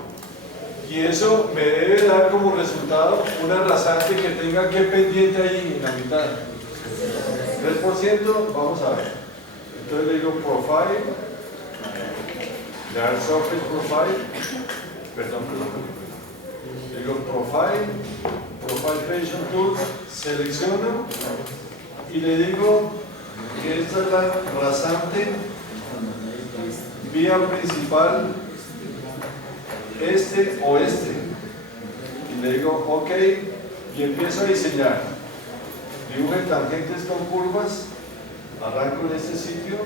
y eso me debe dar como resultado una rasante que tenga que pendiente ahí en la mitad, 3%. Vamos a ver. Entonces le digo Profile, crear Surface Profile, perdón. Digo Profile Creation Tools, selecciono y le digo que esta es la rasante vía principal, este o este. Y le digo OK y empiezo a diseñar. Dibuje tangentes con curvas, arranco en este sitio.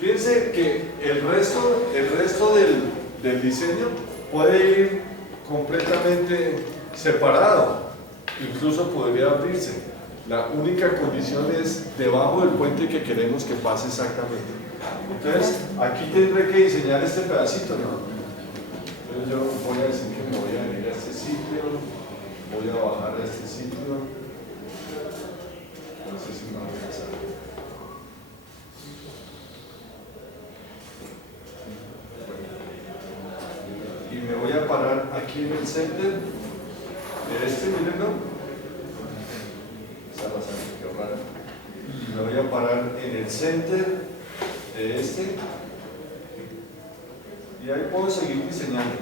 Fíjense que el resto del diseño puede ir completamente separado, incluso podría abrirse. La única condición es debajo del puente que queremos que pase exactamente. Entonces, aquí tendré que diseñar este pedacito, ¿no? Entonces yo voy a decir que me voy a ir a este sitio, voy a bajar a este sitio. No sé si me va a alcanzar. Y me voy a parar aquí en el center de este, mírenlo. Esa bastante que rara. Me voy a parar en el center de este. Y ahí puedo seguir diseñando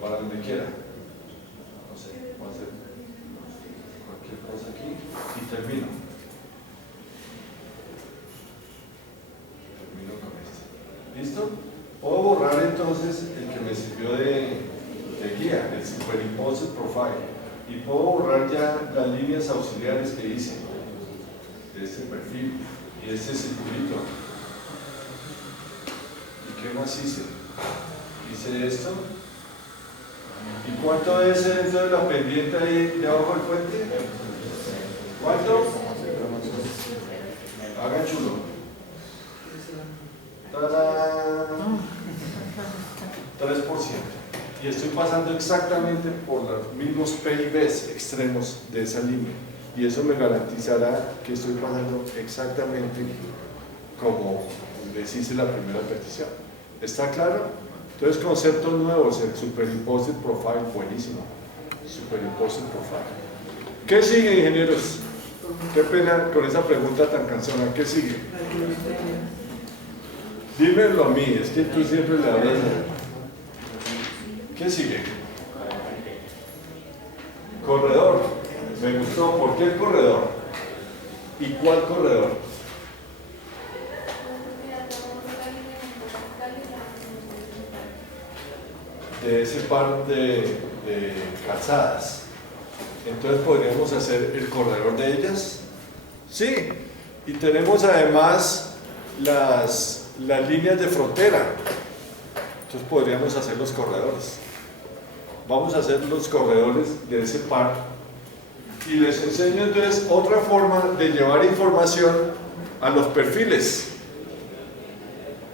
para donde quiera. No sé, voy a hacer cualquier cosa aquí y termino. Termino con este. ¿Listo? Puedo borrar entonces el que me sirvió de guía, el Superimposed Profile. Y puedo borrar ya las líneas auxiliares que hice de este perfil y este circulito. ¿Y qué más hice? Hice esto. ¿Y cuánto es dentro de la pendiente ahí debajo del puente? ¿Cuánto? Hagan chulo. ¡Tarán! 3%. Y estoy pasando exactamente por los mismos PIBs extremos de esa línea. Y eso me garantizará que estoy pasando exactamente como les hice la primera petición. ¿Está claro? Entonces, conceptos nuevos, el Superimposed Profile, buenísimo. Superimposed Profile. ¿Qué sigue, ingenieros? Qué pena con esa pregunta tan cansona. ¿Qué sigue? Dímelo a mí, es que tú siempre le hablas. ¿Qué sigue? Corredor. Me gustó. ¿Por qué el corredor? ¿Y cuál corredor? De ese par de calzadas. Entonces podríamos hacer el corredor de ellas. Sí. Y tenemos además las líneas de frontera. Entonces podríamos hacer los corredores. Vamos a hacer los corredores de ese par. Y les enseño entonces otra forma de llevar información a los perfiles.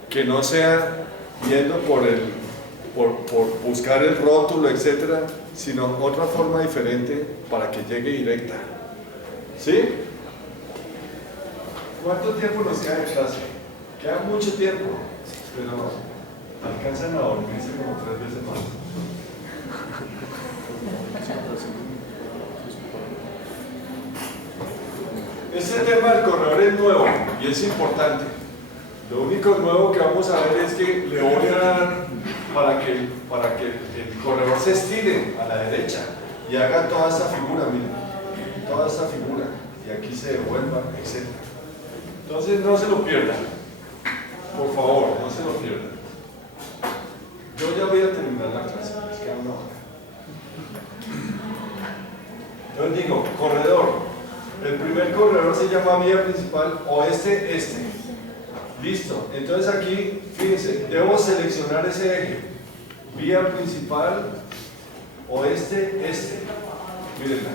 Que no sea yendo por buscar el rótulo, etcétera, sino otra forma diferente para que llegue directa. ¿Sí? ¿Cuánto tiempo nos queda de clase? Queda mucho tiempo, pero alcanzan a dormirse como 3 veces más. Este tema del corredor es nuevo y es importante. Lo único nuevo que vamos a ver es que le voy a dar para que el corredor se estire a la derecha y haga toda esta figura, miren, toda esta figura, y aquí se devuelva, etc. Entonces no se lo pierdan, por favor, no se lo pierdan. Yo ya voy a terminar la clase, les queda 1 hora. Entonces digo, corredor. El primer corredor se llama vía principal oeste-este. Listo. Entonces aquí, fíjense, debo seleccionar ese eje. Vía principal oeste-este. Mírenla.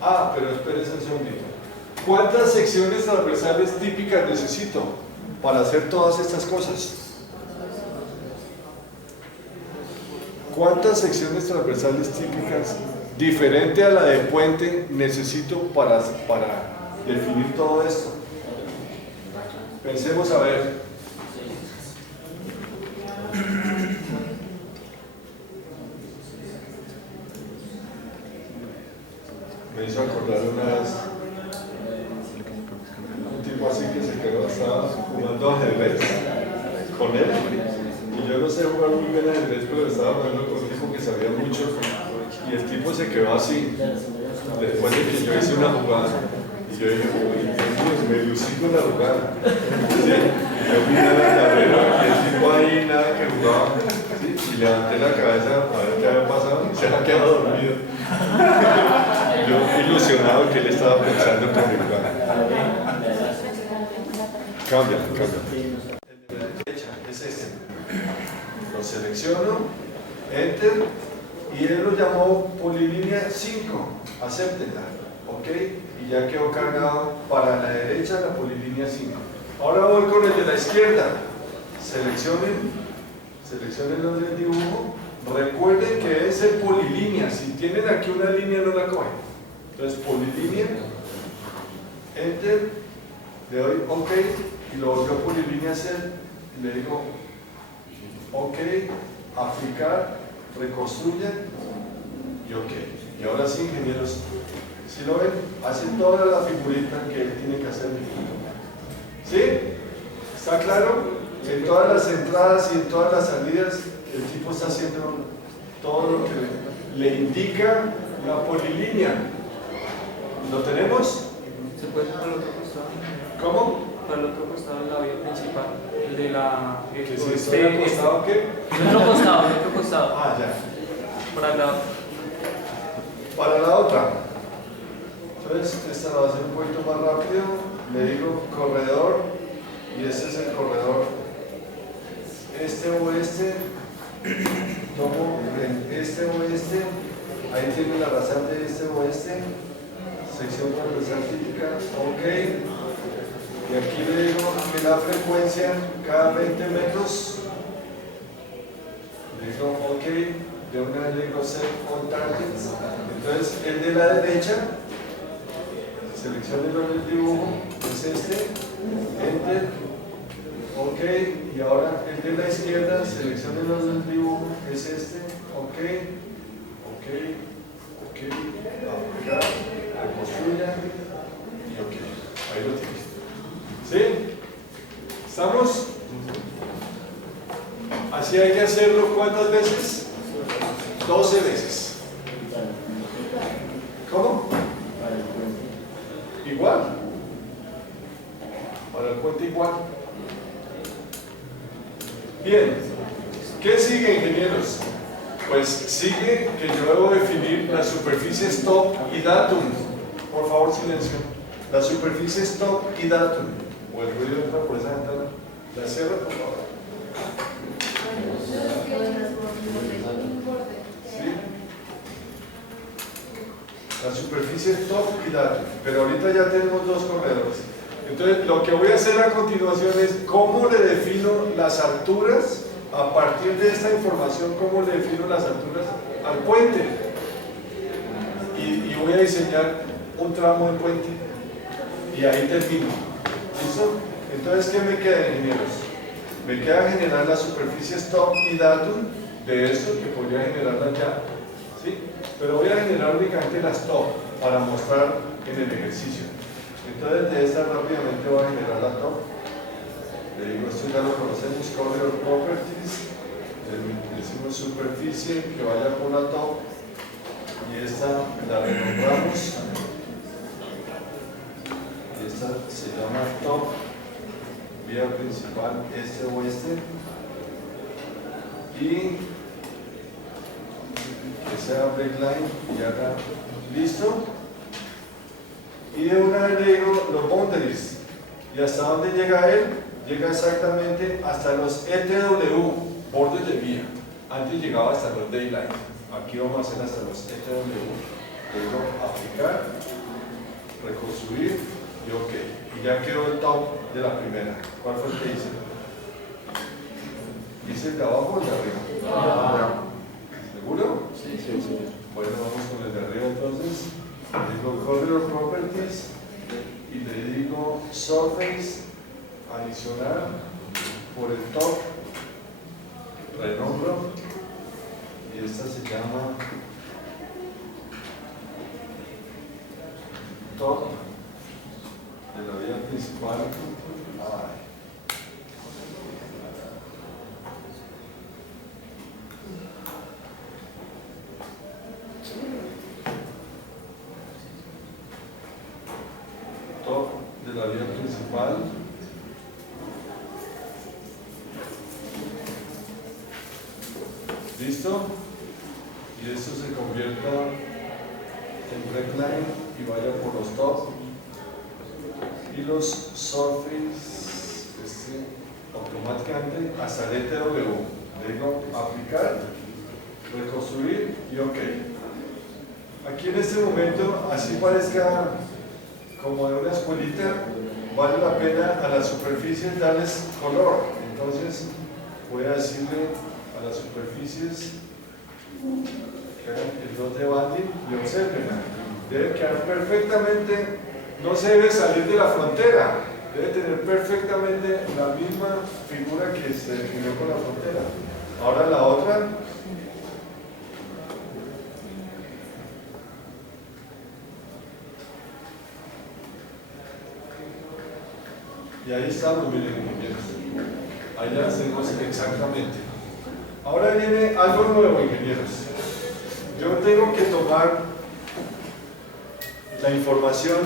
Ah, pero espérense un segundito. ¿Cuántas secciones transversales típicas necesito para hacer todas estas cosas? ¿Cuántas secciones transversales típicas diferente a la de puente necesito para definir todo esto? Pensemos a ver. Me hizo acordar una vez un tipo así que se quedó, estaba jugando ajedrez con él. Y yo no sé jugar muy bien ajedrez, pero estaba jugando con un tipo que sabía mucho. Y el tipo se quedó así, después de que yo hice una jugada. Y yo dije, uy, me lucí con la jugada. ¿Sí? Y yo miré la tablera y el tipo ahí nada que jugaba. ¿Sí? Y levanté la cabeza a ver qué había pasado y se había quedado dormido. Yo ilusionado que él estaba pensando con mi jugada. Cámbiala. El de la derecha es este. Lo selecciono, Enter. Y él lo llamó polilínea 5, acéptenla, ¿ok? Y ya quedó cargado para la derecha la polilínea 5. Ahora voy con el de la izquierda. Seleccionen donde el dibujo. Recuerden que es el polilínea. Si tienen aquí una línea no la cogen. Entonces polilínea, Enter, le doy OK y lo volvió polilínea hacer. Y le digo OK, aplicar. reconstruya y ok. Y ahora sí, ingenieros, si lo ven, hacen toda la figurita que él tiene que hacer. ¿Sí? ¿Está claro? En todas las entradas y en todas las salidas, el tipo está haciendo todo lo que le indica la polilínea. ¿Lo tenemos? ¿Se puede ir para el otro costado? ¿Cómo? Para el otro costado de la vía principal, el de la... ¿Que si estoy acostado qué? El otro costado, Ah, ya. para la... Para la otra. Entonces, esta la va a hacer un poquito más rápido. Le digo corredor y este es el corredor este oeste. Tomo el este oeste. Ahí tiene la razón de este oeste. Sección transversal típica. Ok. Y aquí le digo que la frecuencia cada 20 metros. Le digo ok. De una vez le digo set on targets. Entonces el de la derecha, seleccionenlo en el dibujo, es este, enter, ok, y ahora el de la izquierda, seleccionenlo en el dibujo, es este, ok, aplicar, reconstruya y ok, ahí lo tienes. ¿Sí? ¿Estamos? Así hay que hacerlo ¿cuántas veces? 12 veces. ¿Cómo? Igual. Para el puente igual. Bien. ¿Qué sigue, ingenieros? Pues sigue que yo debo definir las superficies top y datum. Por favor, silencio. Las superficies top y datum. O el ruido entra por esa ventana. La cierro, por favor. ¿Sí? La superficie top y datum, pero ahorita ya tenemos dos corredores. Entonces lo que voy a hacer a continuación es cómo le defino las alturas a partir de esta información, cómo le defino las alturas al puente y voy a diseñar un tramo de puente y ahí termino. ¿Listo? Entonces ¿qué me queda, ingenieros? Me queda generar las superficies top y datum de esto que podría generarlas ya, ¿sí? Pero voy a generar únicamente las top para mostrar en el ejercicio. Entonces de esta rápidamente voy a generar la top. Le digo, esto ya lo conocemos, Corridor Properties. Le decimos superficie que vaya por la top y esta la renombramos. Y esta se llama top, vía principal este-oeste. Y que sea breakline y haga listo. Y de una vez le digo los boundaries. ¿Y hasta dónde llega él? Llega exactamente hasta los ETW, bordes de vía. Antes llegaba hasta los daylight. Aquí vamos a hacer hasta los ETW. Le digo aplicar, reconstruir y ok. Y ya quedó el top de la primera. ¿Cuál fue el que hice? ¿Hice el de abajo o el de arriba? ¿Seguro? Sí. Bueno, vamos con el de arriba entonces. Le digo Corridor Properties y le digo Surface adicional por el top, renombro y esta se llama top de la vía principal. Top de la vía principal. ¿Listo? Y esto se convierta en breakline y vaya por los top y los surface automáticamente hasta el ETW. Le digo aplicar, reconstruir y ok. Aquí en este momento, así parezca como de una escuelita, vale la pena a las superficies darles color. Entonces voy a decirle a las superficies que hagan el dot de banding y observen, debe quedar perfectamente, no se debe salir de la frontera, debe tener perfectamente la misma figura que se definió con la frontera. Ahora la otra, Y ahí estamos, miren, ingenieros. Allá hacemos exactamente. Ahora viene algo nuevo, ingenieros. Yo tengo que tomar la información.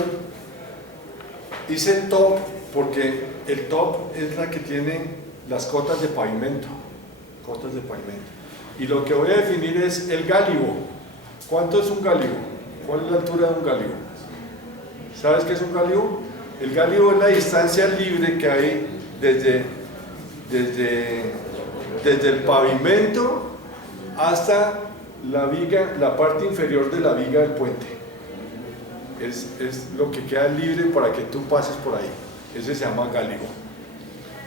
Hice top porque el top es la que tiene las cotas de pavimento. Cotas de pavimento. Y lo que voy a definir es el gálibo. ¿Cuánto es un gálibo? ¿Cuál es la altura de un gálibo? ¿Sabes qué es un gálibo? El gálibo es la distancia libre que hay desde el pavimento hasta la viga, la parte inferior de la viga del puente. Es lo que queda libre para que tú pases por ahí. Ese se llama gálibo.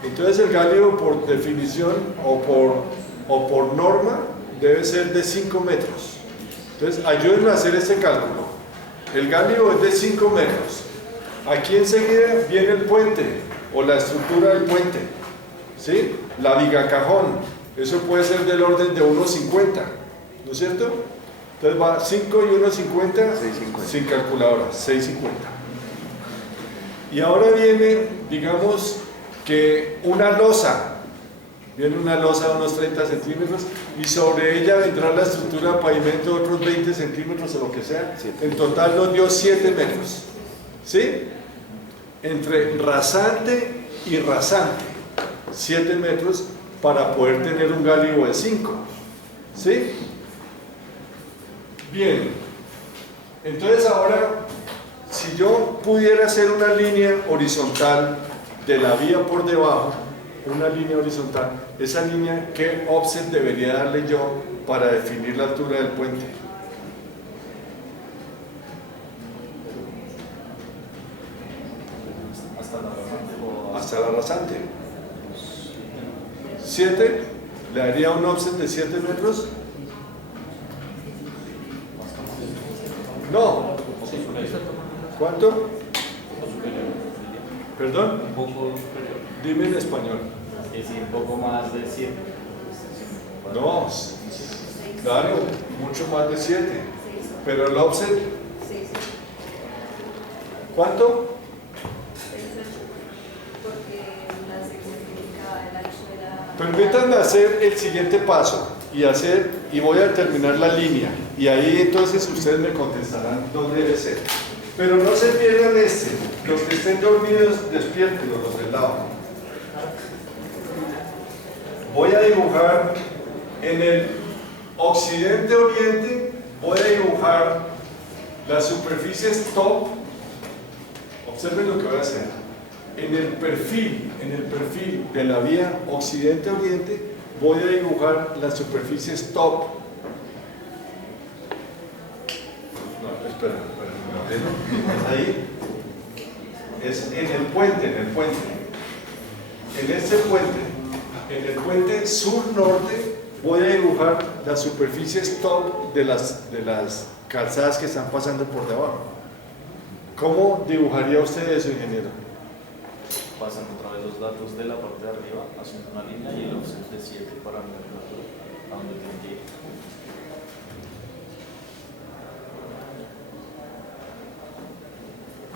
Entonces el gálibo, por definición o por norma, debe ser de 5 metros. Entonces ayúdenme a hacer este cálculo. El gálibo es de 5 metros. Aquí enseguida viene el puente o la estructura del puente, ¿sí? La viga cajón, eso puede ser del orden de 1,50, ¿no es cierto? Entonces va 5 y 1,50 sin calculadora, 6,50. Y ahora viene, digamos que una losa, viene una losa de unos 30 centímetros y sobre ella vendrá la estructura de pavimento de otros 20 centímetros o lo que sea. En total nos dio 7 metros, ¿sí? Entre rasante y rasante, 7 metros para poder tener un gálibo de 5, ¿sí? Bien, entonces ahora, si yo pudiera hacer una línea horizontal de la vía por debajo, una línea horizontal, esa línea, ¿qué offset debería darle yo para definir la altura del puente? Hasta la rasante. 7, le daría un offset de 7 metros. No. ¿Cuánto? ¿Perdón? Un poco superior. Dime en español. Es decir, un poco más de 7. No, claro, mucho más de 7. Pero el offset, ¿cuánto? Permítanme hacer el siguiente paso y voy a terminar la línea y ahí entonces ustedes me contestarán dónde debe ser. Pero no se pierdan los que estén dormidos, despiértenlos, los del lado. Voy a dibujar en el occidente-oriente, voy a dibujar las superficies top. Observen lo que voy a hacer. En el perfil de la vía occidente-oriente voy a dibujar las superficies top. No, espera. Ahí es en el puente. En este puente, en el puente sur-norte, voy a dibujar las superficies top de las calzadas que están pasando por debajo. ¿Cómo dibujaría usted eso, ingeniero? Pasan otra vez los datos de la parte de arriba, haciendo una línea y el offset de 7 para mirar la altura, a donde tiene que ir.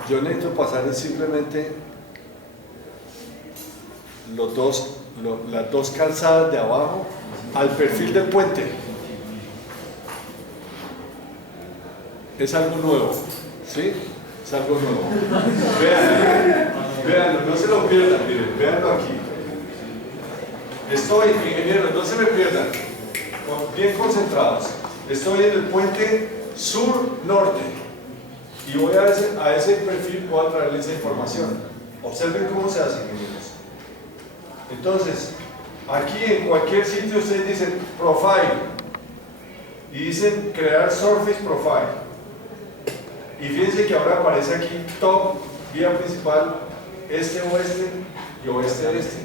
Yo necesito pasar simplemente las dos calzadas de abajo al perfil del puente. Es algo nuevo, ¿sí? Es algo nuevo. Véanlo, no se lo pierdan, miren, véanlo aquí. Estoy, ingenieros, no se me pierdan, bien concentrados. Estoy en el puente sur-norte y voy a ese perfil, voy a traerle esa información. Observen cómo se hace, ingenieros. Entonces, aquí en cualquier sitio ustedes dicen profile y dicen crear surface profile. Y fíjense que ahora aparece aquí top, vía principal, este-oeste y oeste-este.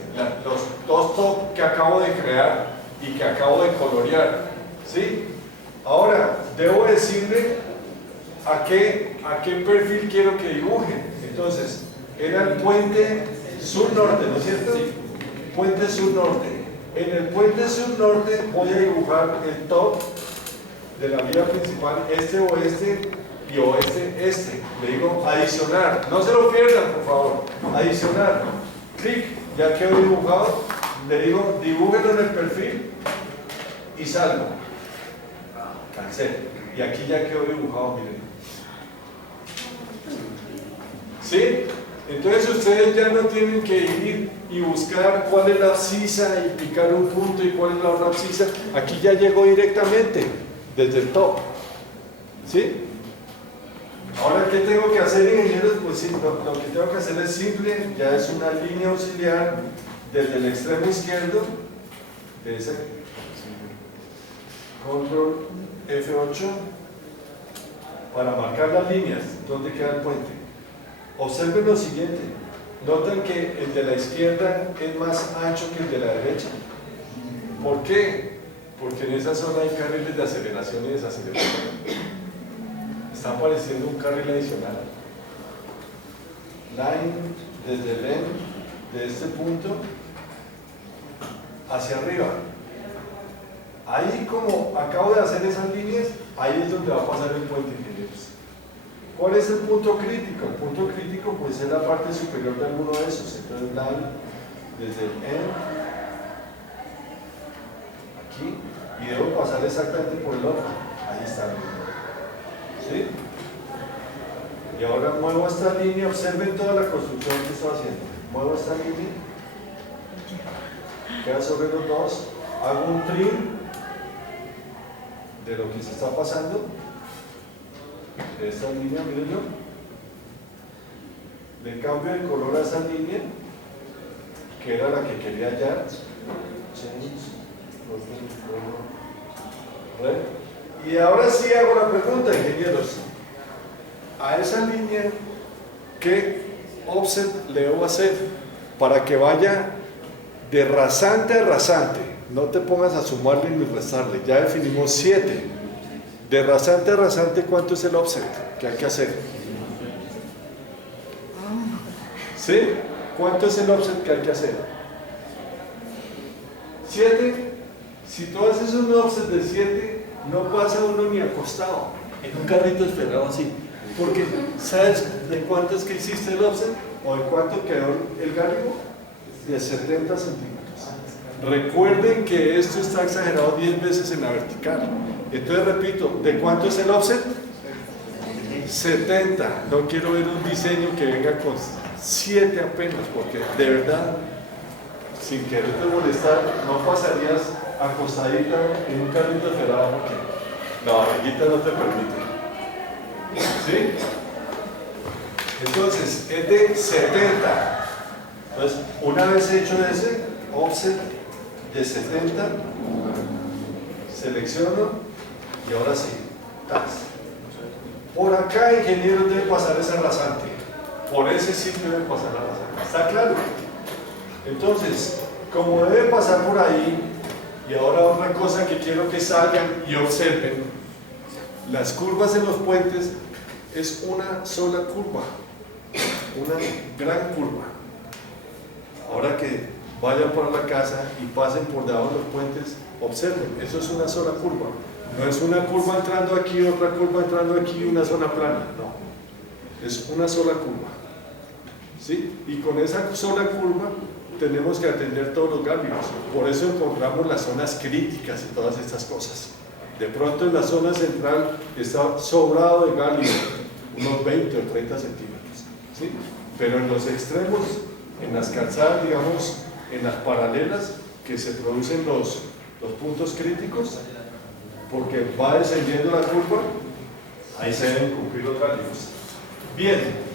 Los dos top que acabo de crear y que acabo de colorear. ¿Sí? Ahora, debo decirle a qué perfil quiero que dibuje. Entonces, era el puente sur-norte, ¿no es cierto? Sí. Puente sur-norte. En el puente sur-norte voy a dibujar el top de la vía principal, este-oeste y oeste-este. Le digo adicionar, no se lo pierdan por favor, adicionar. clic, ya quedó dibujado, le digo dibújenlo en el perfil y salgo. Cancel. Y aquí ya quedó dibujado, miren. ¿Sí? Entonces ustedes ya no tienen que ir y buscar cuál es la abscisa y picar un punto y cuál es la otra abscisa. Aquí ya llegó directamente, desde el top. ¿Sí? Ahora, ¿qué tengo que hacer, ingenieros? Pues sí, lo que tengo que hacer es simple, ya es una línea auxiliar desde el extremo izquierdo, ese, control F8, para marcar las líneas, donde queda el puente. Observen lo siguiente, notan que el de la izquierda es más ancho que el de la derecha. ¿Por qué? Porque en esa zona hay carriles de aceleración y desaceleración. Está apareciendo un carril adicional. Line desde el end de este punto hacia arriba. Ahí, como acabo de hacer esas líneas, ahí es donde va a pasar el puente, ingenieros. ¿Cuál es el punto crítico? El punto crítico pues es la parte superior de alguno de esos. Entonces line desde el end aquí y debo pasar exactamente por el otro. Ahí está. ¿Sí? Y ahora muevo esta línea, observen toda la construcción que estoy haciendo. Muevo esta línea, queda sobre los dos, hago un trim de lo que se está pasando, de esta línea, mírenlo, le cambio de color a esa línea, que era la que quería hallar, y ahora sí hago la pregunta, ingenieros, a esa línea, ¿qué offset le debo hacer para que vaya de rasante a rasante? No te pongas a sumarle ni restarle, ya definimos 7. De rasante a rasante, ¿cuánto es el offset que hay que hacer? ¿Sí? ¿Cuánto es el offset que hay que hacer? 7. Si tú haces un offset de 7, no pasa uno ni acostado en un carrito esperado así. Porque, ¿sabes de cuánto es que hiciste el offset? ¿O de cuánto quedó el gálibo? De 70 centímetros. Recuerden que esto está exagerado 10 veces en la vertical. Entonces repito, ¿de cuánto es el offset? 70. No quiero ver un diseño que venga con 7 apenas, porque de verdad, sin quererte molestar, no pasarías acostadita en un carrito cerrado porque la barriguita no te permite. ¿Sí? Entonces, es de 70. Entonces, una vez hecho ese offset de 70, selecciono y ahora sí, tas. Por acá, ingeniero, debe pasar esa rasante. Por ese sitio debe pasar la rasante. ¿Está claro? Entonces, como debe pasar por ahí, y ahora otra cosa que quiero que salgan y observen, las curvas en los puentes es una sola curva, una gran curva. Ahora que vayan por la casa y pasen por debajo de los puentes, observen, eso es una sola curva. No es una curva entrando aquí, otra curva entrando aquí, una zona plana, no. Es una sola curva. ¿Sí? Y con esa sola curva tenemos que atender todos los gálidos. Por eso encontramos las zonas críticas y todas estas cosas. De pronto en la zona central está sobrado de gálido, unos 20 o 30 centímetros. ¿Sí? Pero en los extremos, en las calzadas, digamos, en las paralelas, que se producen los puntos críticos, porque va descendiendo la curva, ahí se deben cumplir los gálidos. Bien.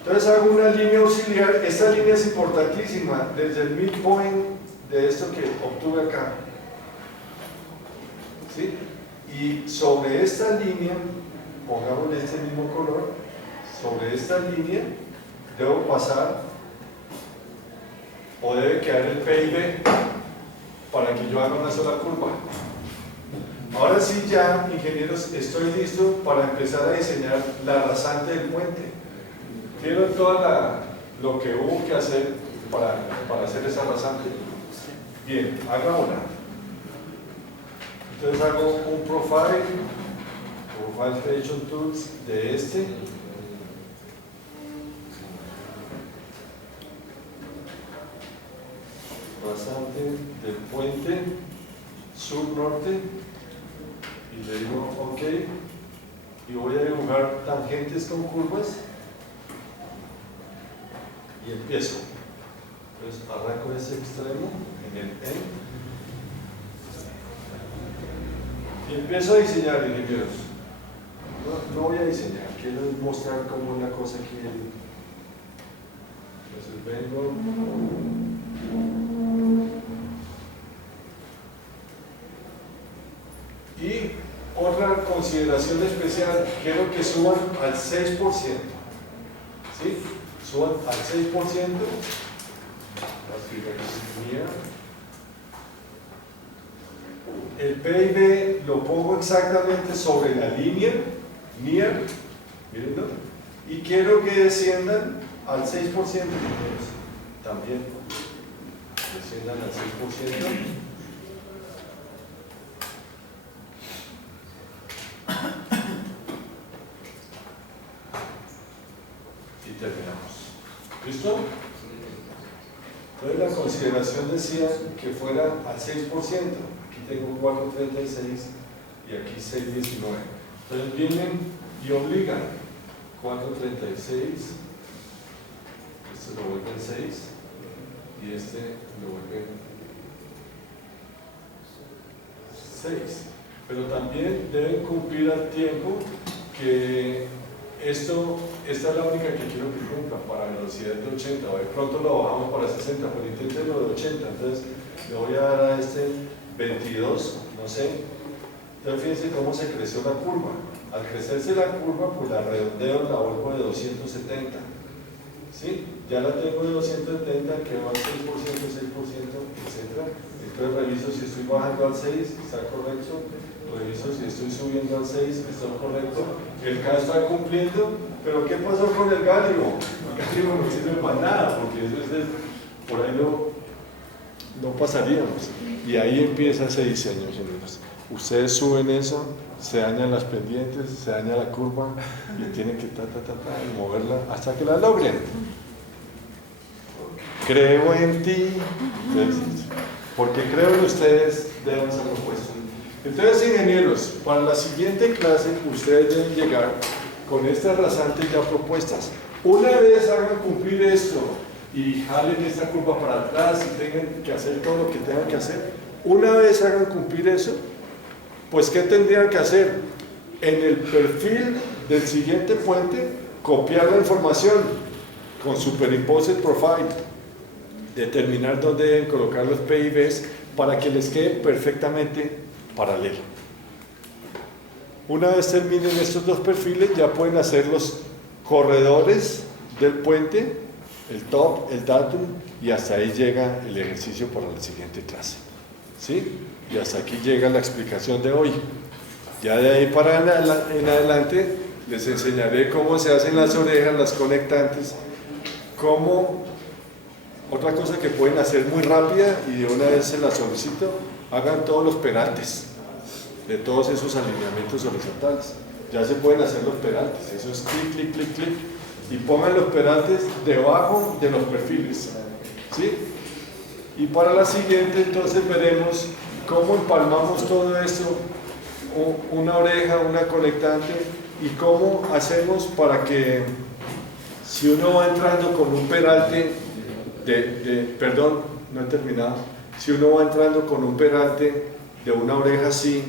Entonces hago una línea auxiliar. Esta línea es importantísima desde el midpoint de esto que obtuve acá. ¿Sí? Y sobre esta línea, pongámosle este mismo color, sobre esta línea debo pasar o debe quedar el PIB para que yo haga una sola curva. Ahora sí ya, ingenieros, estoy listo para empezar a diseñar la rasante del puente. Quiero todo lo que hubo que hacer para hacer esa rasante. Bien, hagámosla. Entonces hago un profile Station Tools de este. del puente sur-norte y le digo OK y voy a dibujar tangentes con curvas y empiezo. Entonces arranco ese extremo en el N y empiezo a diseñar, ingenieros. No voy a diseñar, quiero mostrar cómo es la cosa aquí. Entonces vengo. Y otra consideración especial, quiero que suban al 6%. ¿Sí? Suban al 6%. El PIB lo pongo exactamente sobre la línea, near, mírenlo, y quiero que desciendan al 6%. También desciendan al 6%. Y terminamos. ¿Listo? Entonces la consideración decía que fuera al 6%. Aquí tengo 436 y aquí 619. Entonces vienen y obligan 436, este lo vuelven 6 y este lo vuelven 6. Pero también deben cumplir al tiempo que esta es la única que quiero que cumpla para velocidad de 80, de pronto lo bajamos para 60, pero inténtenlo de 80, entonces le voy a dar a este 22, no sé. Entonces fíjense cómo se creció la curva. Al crecerse la curva, pues la redondeo, la vuelvo de 270. ¿Sí? Ya la tengo de 270, que va al 6%, 6%, etc. Entonces reviso si estoy bajando al 6, está correcto. Reviso si estoy subiendo al 6, está correcto. El K está cumpliendo, pero ¿qué pasó con el gálibo? El gálibo no sirve para nada, porque eso es por ahí no pasaríamos. Y ahí empieza ese diseño, señores. Ustedes suben eso, se dañan las pendientes, se daña la curva y tienen que y moverla hasta que la logren. Creo en ti, porque creo en ustedes, deben ser propuestas. Entonces, ingenieros, para la siguiente clase ustedes deben llegar con estas rasantes ya propuestas. Una vez hagan cumplir esto y jalen esta curva para atrás y tengan que hacer todo lo que tengan que hacer, una vez hagan cumplir eso, pues ¿qué tendrían que hacer? En el perfil del siguiente puente, copiar la información con Superimposed Profile, determinar dónde deben colocar los PIBs para que les quede perfectamente paralelo. Una vez terminen estos dos perfiles, ya pueden hacer los corredores del puente, el top, el datum, y hasta ahí llega el ejercicio para la siguiente clase. ¿Sí? Y hasta aquí llega la explicación de hoy. Ya de ahí para en adelante les enseñaré cómo se hacen las orejas, las conectantes, cómo, otra cosa que pueden hacer muy rápida y de una vez se la solicito, hagan todos los peraltes de todos esos alineamientos horizontales. Ya se pueden hacer los peraltes, eso es clic, clic, clic, clic, y pongan los peraltes debajo de los perfiles. ¿Sí? Y para la siguiente entonces veremos cómo empalmamos todo esto, una oreja, una conectante, y cómo hacemos para que si uno va entrando con un peralte perdón, no he terminado, si uno va entrando con un peralte de una oreja así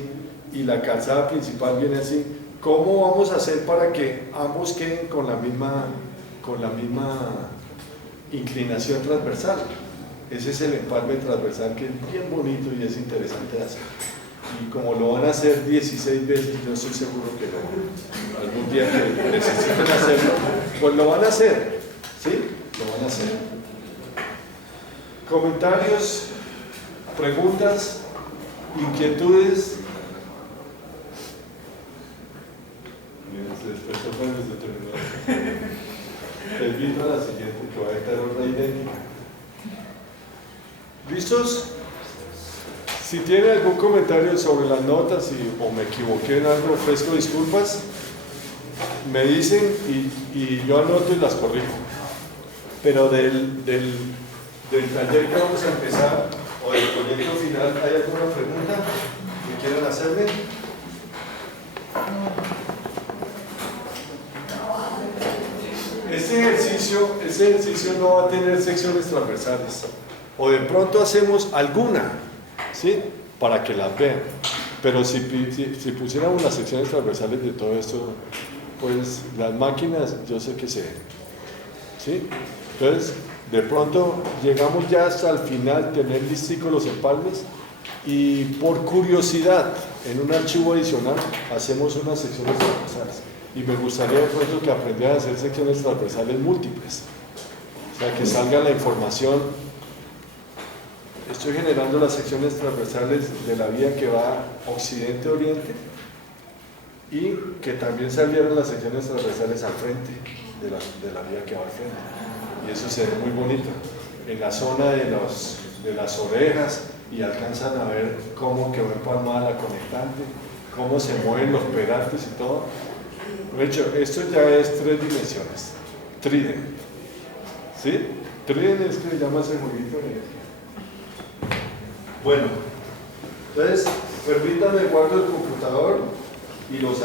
y la calzada principal viene así, ¿cómo vamos a hacer para que ambos queden con la misma inclinación transversal? Ese es el empalme transversal, que es bien bonito y es interesante de hacer. Y como lo van a hacer 16 veces, yo estoy seguro que algún día que necesiten hacerlo, pues lo van a hacer. ¿Sí? Lo van a hacer. Comentarios, preguntas, inquietudes. Te invito a la siguiente, que va a estar otra idéntica. ¿Listos? Si tienen algún comentario sobre las notas o me equivoqué en algo, ofrezco disculpas, me dicen y yo anoto y las corrijo. Pero del taller que vamos a empezar o del proyecto final, ¿hay alguna pregunta que quieran hacerme? Este ejercicio no va a tener secciones transversales, o de pronto hacemos alguna, ¿sí? Para que las vean, pero si pusiéramos las secciones transversales de todo esto, pues las máquinas yo sé que se ven, ¿sí? Entonces, de pronto llegamos ya hasta el final, tener listicos los empalmes, y por curiosidad, en un archivo adicional, hacemos unas secciones transversales. Y me gustaría de pronto que aprendieran a hacer secciones transversales múltiples, o sea, que salga la información. Estoy generando las secciones transversales de la vía que va occidente-oriente, y que también salieran las secciones transversales al frente de la vía que va al frente, y eso se ve muy bonito en la zona de las orejas, y alcanzan a ver cómo quedó empalmada la conectante, cómo se mueven los perantes y todo. De hecho, esto ya es 3 dimensiones, Triden, ¿sí? Triden es que se llama ese jueguito. Bueno, entonces permítanme guardo el computador y los